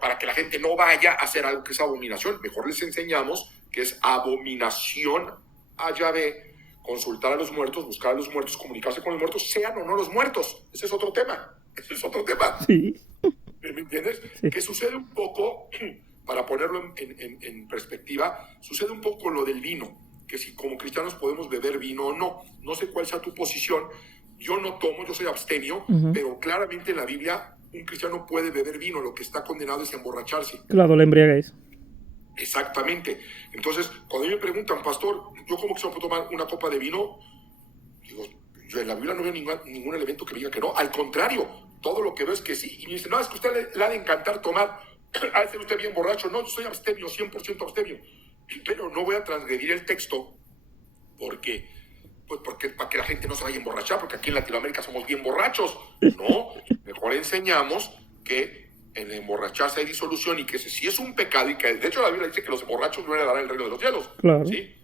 para que la gente no vaya a hacer algo que es abominación. Mejor les enseñamos que es abominación a Yahvé consultar a los muertos, buscar a los muertos, comunicarse con los muertos, sean o no los muertos. Ese es otro tema. Ese es otro tema. Sí. ¿Me entiendes? Sí. Que sucede un poco, para ponerlo en perspectiva, sucede un poco lo del vino, que si como cristianos podemos beber vino o no. No sé cuál sea tu posición. Yo no tomo, yo soy abstemio, pero claramente en la Biblia un cristiano puede beber vino, lo que está condenado es emborracharse. Claro, la embriaguez. Exactamente. Entonces, cuando me preguntan, pastor, ¿yo como cristiano puedo tomar una copa de vino? Digo, yo en la Biblia no veo ningún elemento que diga que no. Al contrario, todo lo que veo es que sí. Y me dicen, no, es que a usted le ha de encantar tomar. Ha de ser usted bien borracho. No, yo soy abstemio, 100% abstemio. Pero no voy a transgredir el texto porque para que la gente no se vaya a emborrachar, porque aquí en Latinoamérica somos bien borrachos. No, mejor enseñamos que en emborracharse hay disolución y que si es un pecado, y que de hecho la Biblia dice que los borrachos no heredarán el reino de los cielos. Claro. ¿Sí?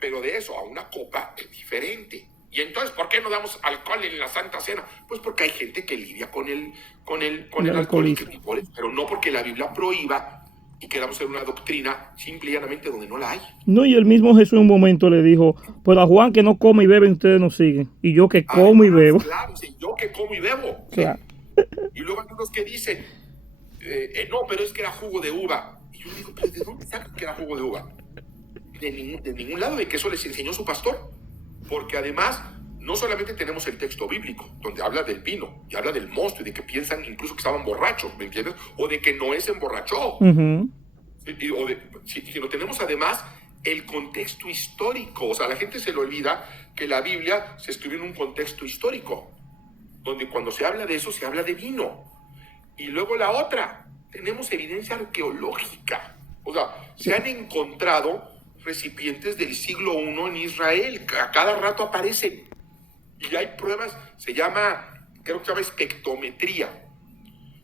Pero de eso a una copa es diferente. Y entonces, ¿por qué no damos alcohol en la Santa Cena? Pues porque hay gente que lidia con el alcohol, pero no porque la Biblia prohíba y queramos hacer una doctrina simple y llanamente donde no la hay. No, y el mismo Jesús en un momento le dijo, pues a Juan que no come y bebe, ustedes no siguen. Y yo que como y bebo. Claro, sí, yo que como y bebo. Claro. Y luego hay unos que dicen, no, pero es que era jugo de uva. Y yo digo, ¿pero de dónde sacan que era jugo de uva? De ningún lado, de que eso les enseñó su pastor. Porque además, no solamente tenemos el texto bíblico, donde habla del vino, y habla del mosto, y de que piensan incluso que estaban borrachos, ¿me entiendes? O de que Noé se emborrachó. Sino tenemos además el contexto histórico. O sea, a la gente se le olvida que la Biblia se escribió en un contexto histórico, donde cuando se habla de eso, se habla de vino. Y luego la otra, tenemos evidencia arqueológica. O sea, se han encontrado recipientes del siglo I en Israel, a cada rato aparecen. Y hay pruebas, creo que se llama espectrometría,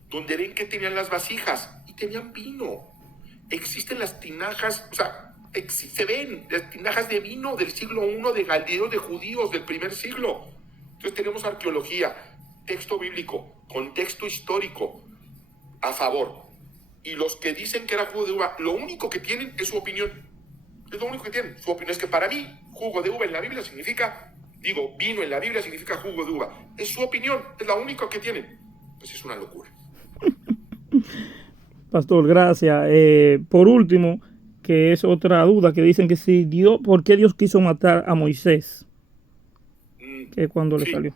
donde ven que tenían las vasijas y tenían vino. Existen las tinajas, o sea, se ven las tinajas de vino del siglo I, de galdeos, de judíos del primer siglo. Entonces tenemos arqueología, texto bíblico, contexto histórico a favor. Y los que dicen que era jugo de uva, lo único que tienen es su opinión. Es lo único que tienen. Su opinión es que para mí, jugo de uva en la Biblia significa, vino en la Biblia significa jugo de uva. Es su opinión, es la única que tienen. Pues es una locura. Pastor, gracias. Por último, que es otra duda, que dicen que si Dios, ¿por qué Dios quiso matar a Moisés? Que cuando le salió.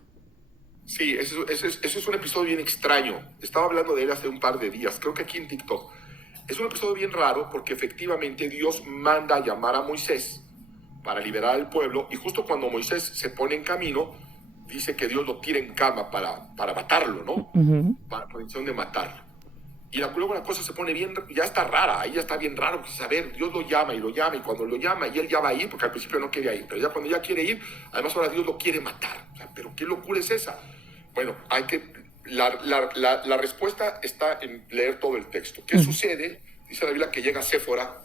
Sí, ese es un episodio bien extraño. Estaba hablando de él hace un par de días, creo que aquí en TikTok. Es un episodio bien raro porque efectivamente Dios manda a llamar a Moisés para liberar al pueblo, y justo cuando Moisés se pone en camino, dice que Dios lo tira en cama para matarlo, ¿no? Para la intención de matarlo. Y luego la cosa se pone bien, ya está rara, ahí ya está bien raro, pues, a ver, Dios lo llama, y cuando lo llama, y él ya va a ir, porque al principio no quería ir, pero ya cuando ya quiere ir, además ahora Dios lo quiere matar. O sea, pero ¿qué locura es esa? Bueno, la respuesta está en leer todo el texto. ¿Qué sucede? Dice la Biblia que llega Séfora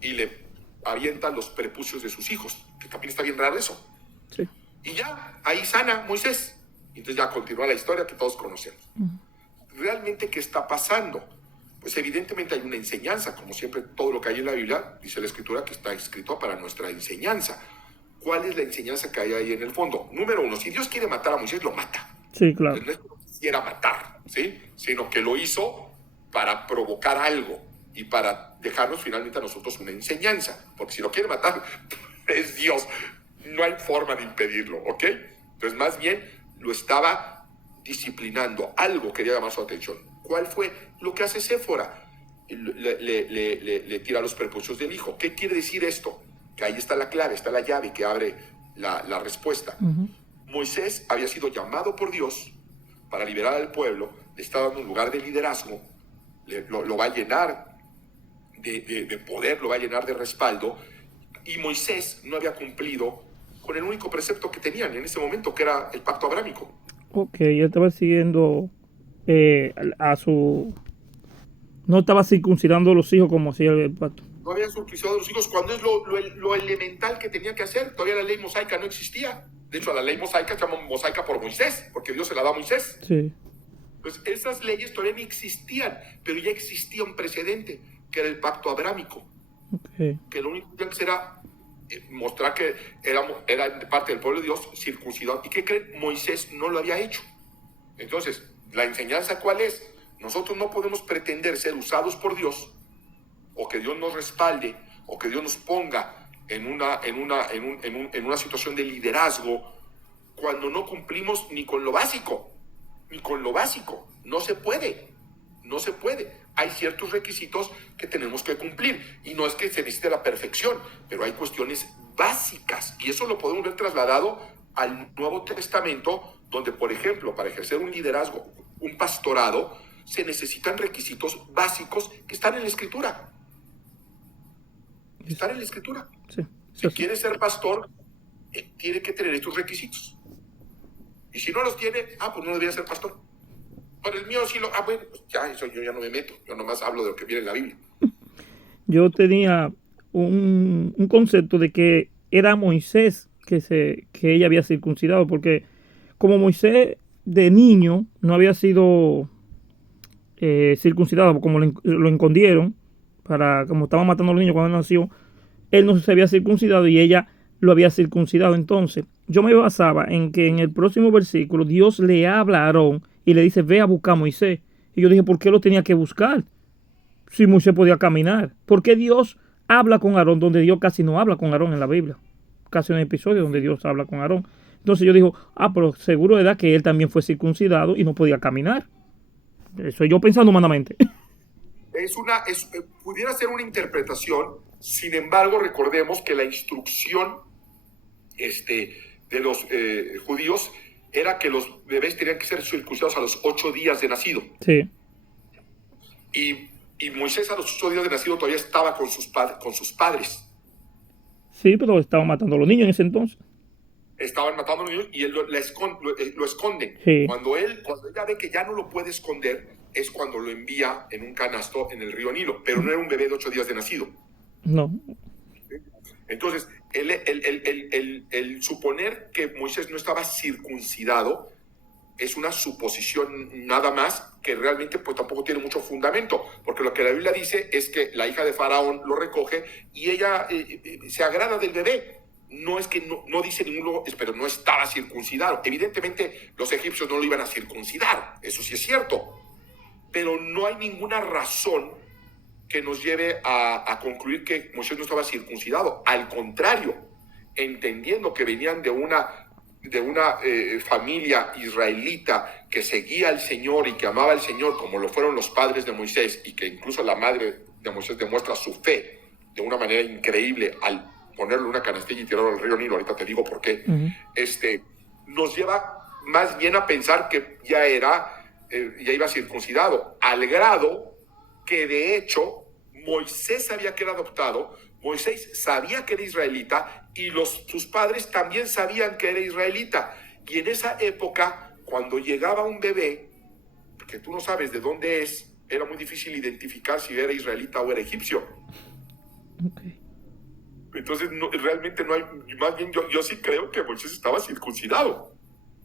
y le avienta los prepucios de sus hijos, que también está bien raro eso. Sí. Y ya, ahí sana Moisés. Y entonces ya continúa la historia que todos conocemos. ¿Realmente qué está pasando? Pues evidentemente hay una enseñanza, como siempre todo lo que hay en la Biblia, dice la Escritura que está escrito para nuestra enseñanza. ¿Cuál es la enseñanza que hay ahí en el fondo? Número uno, si Dios quiere matar a Moisés, lo mata. Sí, claro. No es que lo quisiera matar, ¿sí? Sino que lo hizo para provocar algo y para dejarnos finalmente a nosotros una enseñanza. Porque si lo quiere matar, es Dios. No hay forma de impedirlo, ¿ok? Entonces, más bien, lo estaba disciplinando. Algo quería llamar su atención. ¿Cuál fue lo que hace Séfora? Le tira los prepucios del hijo. ¿Qué quiere decir esto? Que ahí está la clave, está la llave que abre la respuesta. Moisés había sido llamado por Dios para liberar al pueblo, le está dando un lugar de liderazgo, lo va a llenar de poder, lo va a llenar de respaldo. Y Moisés no había cumplido con el único precepto que tenían en ese momento, que era el pacto abrámico. Ok, él estaba siguiendo a su... No estaba circuncidando a los hijos como hacía el pacto. No habían circuncidado a los hijos cuando es lo elemental que tenía que hacer. Todavía la ley mosaica no existía. De hecho, la ley mosaica se llama mosaica por Moisés, porque Dios se la da a Moisés. Sí. Pues esas leyes todavía no existían, pero ya existía un precedente, que era el pacto abrámico. Okay. Que lo único que tenía que hacer era mostrar que era parte del pueblo de Dios circuncidado. ¿Y qué creen? Moisés no lo había hecho. Entonces, la enseñanza, ¿cuál es? Nosotros no podemos pretender ser usados por Dios, o que Dios nos respalde, o que Dios nos ponga en una situación de liderazgo, cuando no cumplimos ni con lo básico. No se puede. Hay ciertos requisitos que tenemos que cumplir, y no es que se necesite la perfección, pero hay cuestiones básicas, y eso lo podemos ver trasladado al Nuevo Testamento, donde, por ejemplo, para ejercer un liderazgo, un pastorado, se necesitan requisitos básicos que están en la Escritura. Sí. Si quiere ser pastor, tiene que tener estos requisitos. Y si no los tiene, pues no debería ser pastor. Pero el mío sí lo... bueno, pues ya, eso yo ya no me meto. Yo nomás hablo de lo que viene en la Biblia. Yo tenía un concepto de que era Moisés que ella había circuncidado, porque como Moisés de niño no había sido circuncidado, como lo escondieron, como estaban matando a los niños cuando nació, él no se había circuncidado y ella lo había circuncidado. Entonces, yo me basaba en que en el próximo versículo Dios le habla a Aarón y le dice, ve a buscar a Moisés. Y yo dije, ¿por qué lo tenía que buscar? Si Moisés podía caminar. ¿Por qué Dios habla con Aarón donde Dios casi no habla con Aarón en la Biblia? Casi un episodio donde Dios habla con Aarón. Entonces yo digo, pero seguro era que él también fue circuncidado y no podía caminar. Eso yo pensando humanamente. Pudiera ser una interpretación. Sin embargo, recordemos que la instrucción de los judíos era que los bebés tenían que ser circuncidados a los 8 días de nacido. Sí. Y Moisés a los 8 días de nacido todavía estaba con sus padres. Sí, pero estaban matando a los niños en ese entonces. Estaban matando a los niños y él lo esconde. Sí. Cuando ella ve que ya no lo puede esconder, es cuando lo envía en un canasto en el río Nilo. Pero no era un bebé de 8 días de nacido. No. Entonces, el suponer que Moisés no estaba circuncidado es una suposición nada más, que realmente pues tampoco tiene mucho fundamento, porque lo que la Biblia dice es que la hija de Faraón lo recoge y ella se agrada del bebé. No es que no dice ningún lugar, pero no estaba circuncidado. Evidentemente los egipcios no lo iban a circuncidar, eso sí es cierto, pero no hay ninguna razón que nos lleve a concluir que Moisés no estaba circuncidado. Al contrario, entendiendo que venían de una familia israelita que seguía al Señor y que amaba al Señor, como lo fueron los padres de Moisés, y que incluso la madre de Moisés demuestra su fe de una manera increíble al ponerle una canastilla y tirarlo al río Nilo. Ahorita te digo por qué. Nos lleva más bien a pensar que ya iba circuncidado, al grado que de hecho Moisés sabía que era adoptado, Moisés sabía que era israelita y sus padres también sabían que era israelita. Y en esa época, cuando llegaba un bebé, que tú no sabes de dónde es, era muy difícil identificar si era israelita o era egipcio. Okay. Entonces, realmente no hay, más bien yo sí creo que Moisés estaba circuncidado.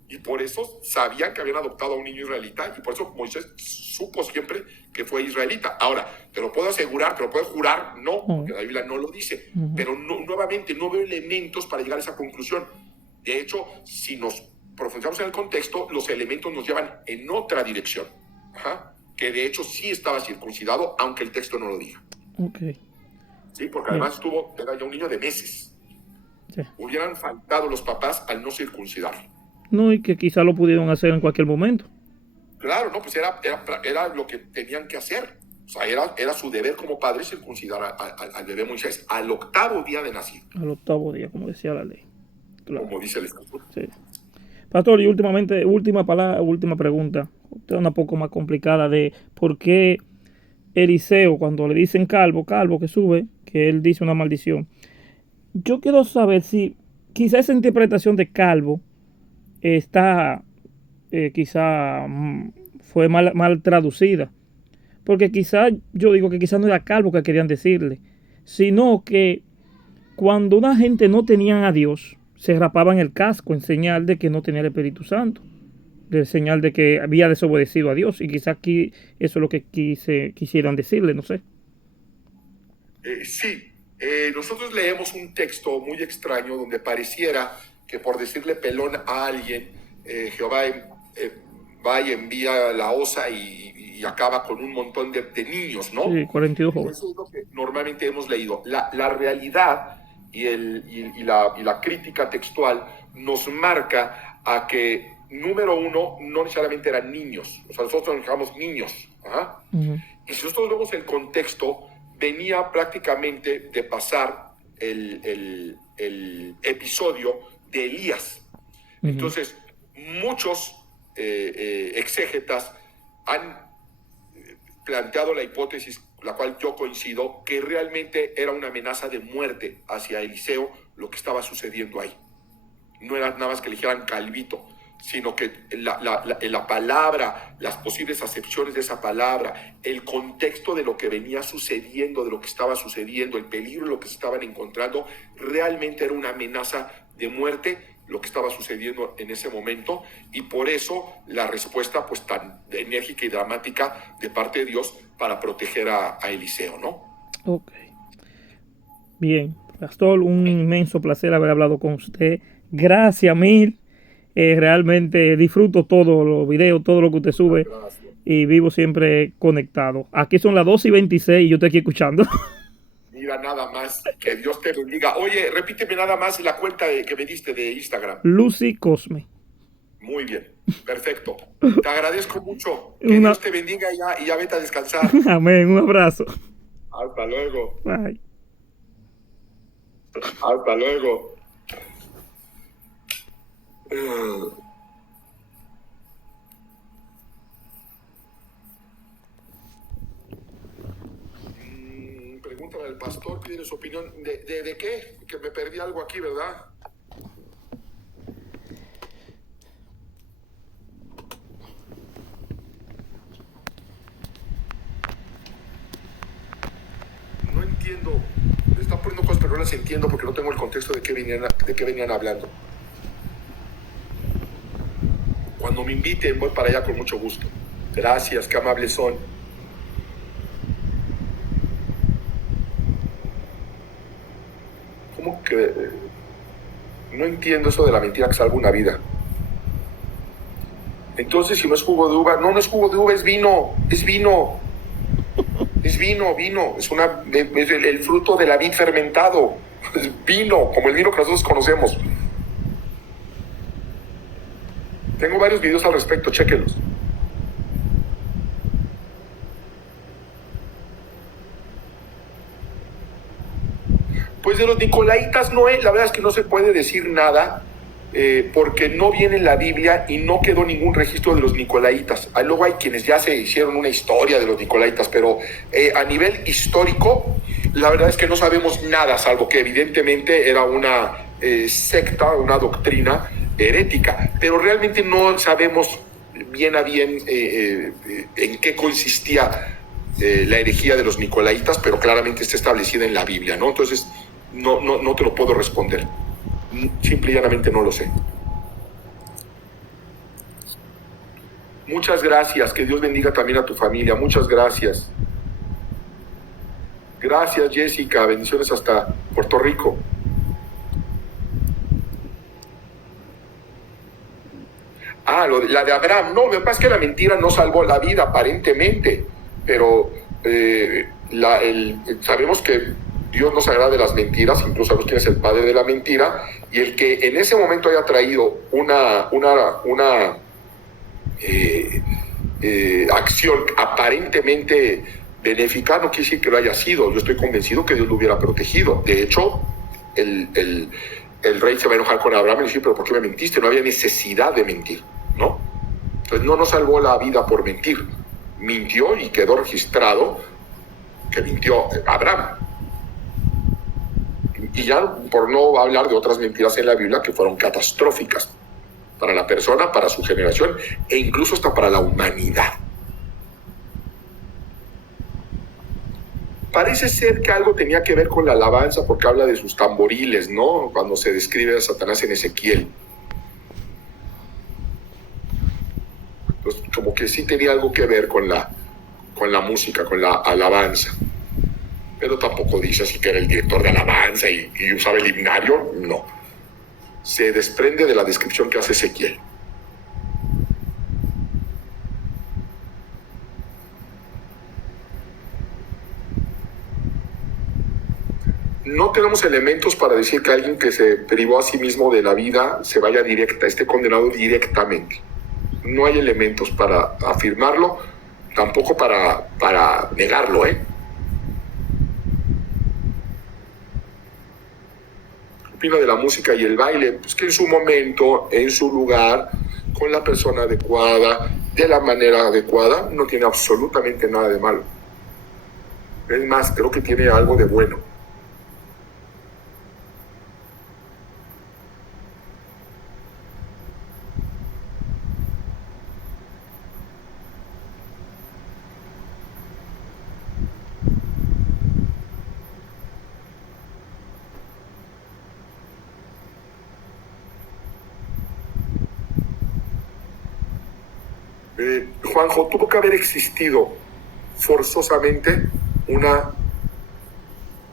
Y por eso sabían que habían adoptado a un niño israelita, y por eso Moisés supo siempre que fue israelita. Ahora, te lo puedo asegurar, te lo puedo jurar, no, porque la Biblia no lo dice. Pero nuevamente no veo elementos para llegar a esa conclusión. De hecho, si nos profundizamos en el contexto, los elementos nos llevan en otra dirección. Que de hecho sí estaba circuncidado, aunque el texto no lo diga. Okay. Sí, porque además era ya un niño de meses. Sí. Hubieran faltado los papás al no circuncidarlo. No, y que quizá lo pudieron hacer en cualquier momento. Claro, no, pues era lo que tenían que hacer. O sea, era su deber como padre circuncidar al bebé Moisés al 8º día de nacido. Al 8º día, como decía la ley. Claro. Como dice el estatuto. Sí. Pastor, y última pregunta, una poco más complicada, de por qué Eliseo, cuando le dicen calvo que sube, que él dice una maldición, yo quiero saber si quizá esa interpretación de Calvo está, quizá fue mal traducida. Porque quizá, yo digo que quizá no era Calvo que querían decirle, sino que cuando una gente no tenía a Dios, se rapaban el casco en señal de que no tenía el Espíritu Santo, de señal de que había desobedecido a Dios. Y quizá aquí eso es lo que quisieran decirle, no sé. Sí, nosotros leemos un texto muy extraño donde pareciera que por decirle pelón a alguien, Jehová va y envía la osa y acaba con un montón de niños, ¿no? Sí, 42 jóvenes. Eso es lo que normalmente hemos leído. La realidad y la crítica textual nos marca a que, número uno, no necesariamente eran niños. O sea, nosotros nos llamamos niños. Ajá. Uh-huh. Y si nosotros vemos el contexto, venía prácticamente de pasar el episodio de Elías. Uh-huh. Entonces, muchos exégetas han planteado la hipótesis, la cual yo coincido, que realmente era una amenaza de muerte hacia Eliseo lo que estaba sucediendo ahí. No era nada más que le dijeran Calvito, sino que la palabra, las posibles acepciones de esa palabra, el contexto de lo que venía sucediendo, de lo que estaba sucediendo, el peligro de lo que se estaban encontrando, realmente era una amenaza de muerte lo que estaba sucediendo en ese momento, y por eso la respuesta pues tan enérgica y dramática de parte de Dios para proteger a Eliseo, ¿no? Ok. Bien, Pastor, un inmenso placer haber hablado con usted. Gracias mil. Realmente disfruto todos los videos, todo lo que usted sube. Gracias. Y vivo siempre conectado. Aquí son las 2:26 y yo estoy aquí escuchando. Mira, nada más, que Dios te bendiga. Oye, repíteme nada más la cuenta que me diste de Instagram. Lucy Cosme. Muy bien, perfecto. Te agradezco mucho. Que Dios te bendiga y ya vete a descansar. Amén, un abrazo. Hasta luego. Bye. Hasta luego. Pregúntale al pastor, pide su opinión. ¿De qué? Que me perdí algo aquí, ¿verdad? No entiendo. Me están poniendo cosas, pero no las entiendo porque no tengo el contexto de qué venían hablando. Cuando me inviten, voy para allá con mucho gusto. Gracias, qué amables son. ¿Cómo que? No entiendo eso de la mentira que salva una vida. Entonces, si no es jugo de uva, no es jugo de uva, es vino. Es vino. Es vino. Es el fruto de la vid fermentado. Es vino, como el vino que nosotros conocemos. Tengo varios videos al respecto, chéquenlos. Pues de los nicolaitas la verdad es que no se puede decir nada porque no viene en la Biblia y no quedó ningún registro de los nicolaitas. Luego hay quienes ya se hicieron una historia de los nicolaitas, pero a nivel histórico, la verdad es que no sabemos nada, salvo que evidentemente era una secta, una doctrina herética, pero realmente no sabemos bien a bien en qué consistía la herejía de los nicolaitas, pero claramente está establecida en la Biblia, ¿no? Entonces no te lo puedo responder, simple y llanamente no lo sé. Muchas gracias, que Dios bendiga también a tu familia, muchas gracias. Gracias, Jessica, bendiciones hasta Puerto Rico. La de Abraham, no, lo que pasa es que la mentira no salvó la vida aparentemente, pero sabemos que Dios no se agrada de las mentiras, incluso sabemos quién es el padre de la mentira, y el que en ese momento haya traído una acción aparentemente benéfica, no quiere decir que lo haya sido. Yo estoy convencido que Dios lo hubiera protegido. De hecho, el rey se va a enojar con Abraham y dice, pero ¿por qué me mentiste? No había necesidad de mentir, ¿no? Entonces no nos salvó la vida por mentir. Mintió y quedó registrado que mintió Abraham. Y ya por no hablar de otras mentiras en la Biblia que fueron catastróficas para la persona, para su generación e incluso hasta para la humanidad. Parece ser que algo tenía que ver con la alabanza porque habla de sus tamboriles, ¿no? Cuando se describe a Satanás en Ezequiel. Entonces, como que sí tenía algo que ver con la música, con la alabanza. Pero tampoco dice así que era el director de alabanza y usaba el himnario, no. Se desprende de la descripción que hace Ezequiel. No tenemos elementos para decir que alguien que se privó a sí mismo de la vida se vaya directa, esté condenado directamente. No hay elementos para afirmarlo, tampoco para negarlo, ¿Qué opina de la música y el baile? Pues que en su momento, en su lugar, con la persona adecuada, de la manera adecuada, no tiene absolutamente nada de malo. Es más, creo que tiene algo de bueno. Juanjo, tuvo que haber existido forzosamente una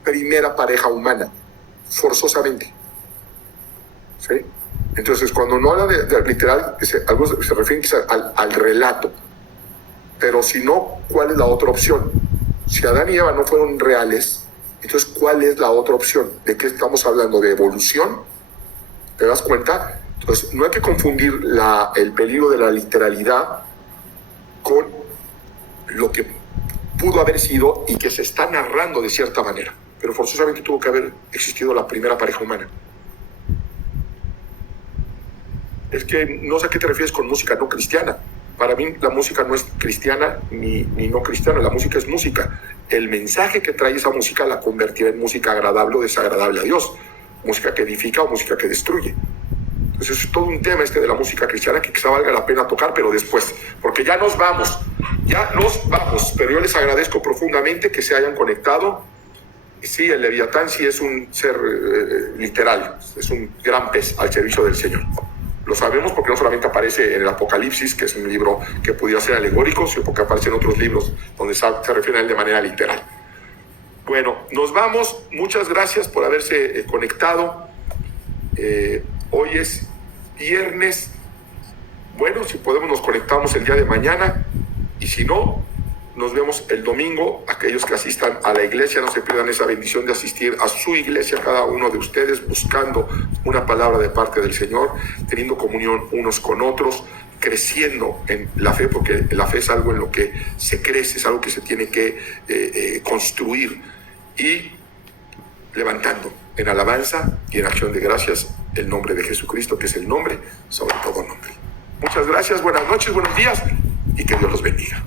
primera pareja humana, forzosamente. ¿Sí? Entonces, cuando no habla de literal, algo se refiere quizá al relato. Pero si no, ¿cuál es la otra opción? Si Adán y Eva no fueron reales, entonces, ¿cuál es la otra opción? ¿De qué estamos hablando? ¿De evolución? ¿Te das cuenta? Entonces, no hay que confundir el peligro de la literalidad con lo que pudo haber sido y que se está narrando de cierta manera. Pero forzosamente tuvo que haber existido la primera pareja humana. Es que no sé a qué te refieres con música no cristiana. Para mí la música no es cristiana ni no cristiana, la música es música. El mensaje que trae esa música la convertirá en música agradable o desagradable a Dios. Música que edifica o música que destruye. Entonces es todo un tema de la música cristiana que quizá valga la pena tocar, pero después, porque ya nos vamos, pero yo les agradezco profundamente que se hayan conectado. Y sí, el Leviatán sí es un ser literal, es un gran pez al servicio del Señor. Lo sabemos porque no solamente aparece en el Apocalipsis, que es un libro que pudiera ser alegórico, sino porque aparece en otros libros donde se refiere a él de manera literal. Bueno, nos vamos, muchas gracias por haberse conectado. Hoy es viernes. Bueno, si podemos nos conectamos el día de mañana y si no, nos vemos el domingo. Aquellos que asistan a la iglesia, no se pierdan esa bendición de asistir a su iglesia, cada uno de ustedes, buscando una palabra de parte del Señor, teniendo comunión unos con otros, creciendo en la fe, porque la fe es algo en lo que se crece, es algo que se tiene que construir, y levantando en alabanza y en acción de gracias el nombre de Jesucristo, que es el nombre sobre todo nombre. Muchas gracias, buenas noches, buenos días y que Dios los bendiga.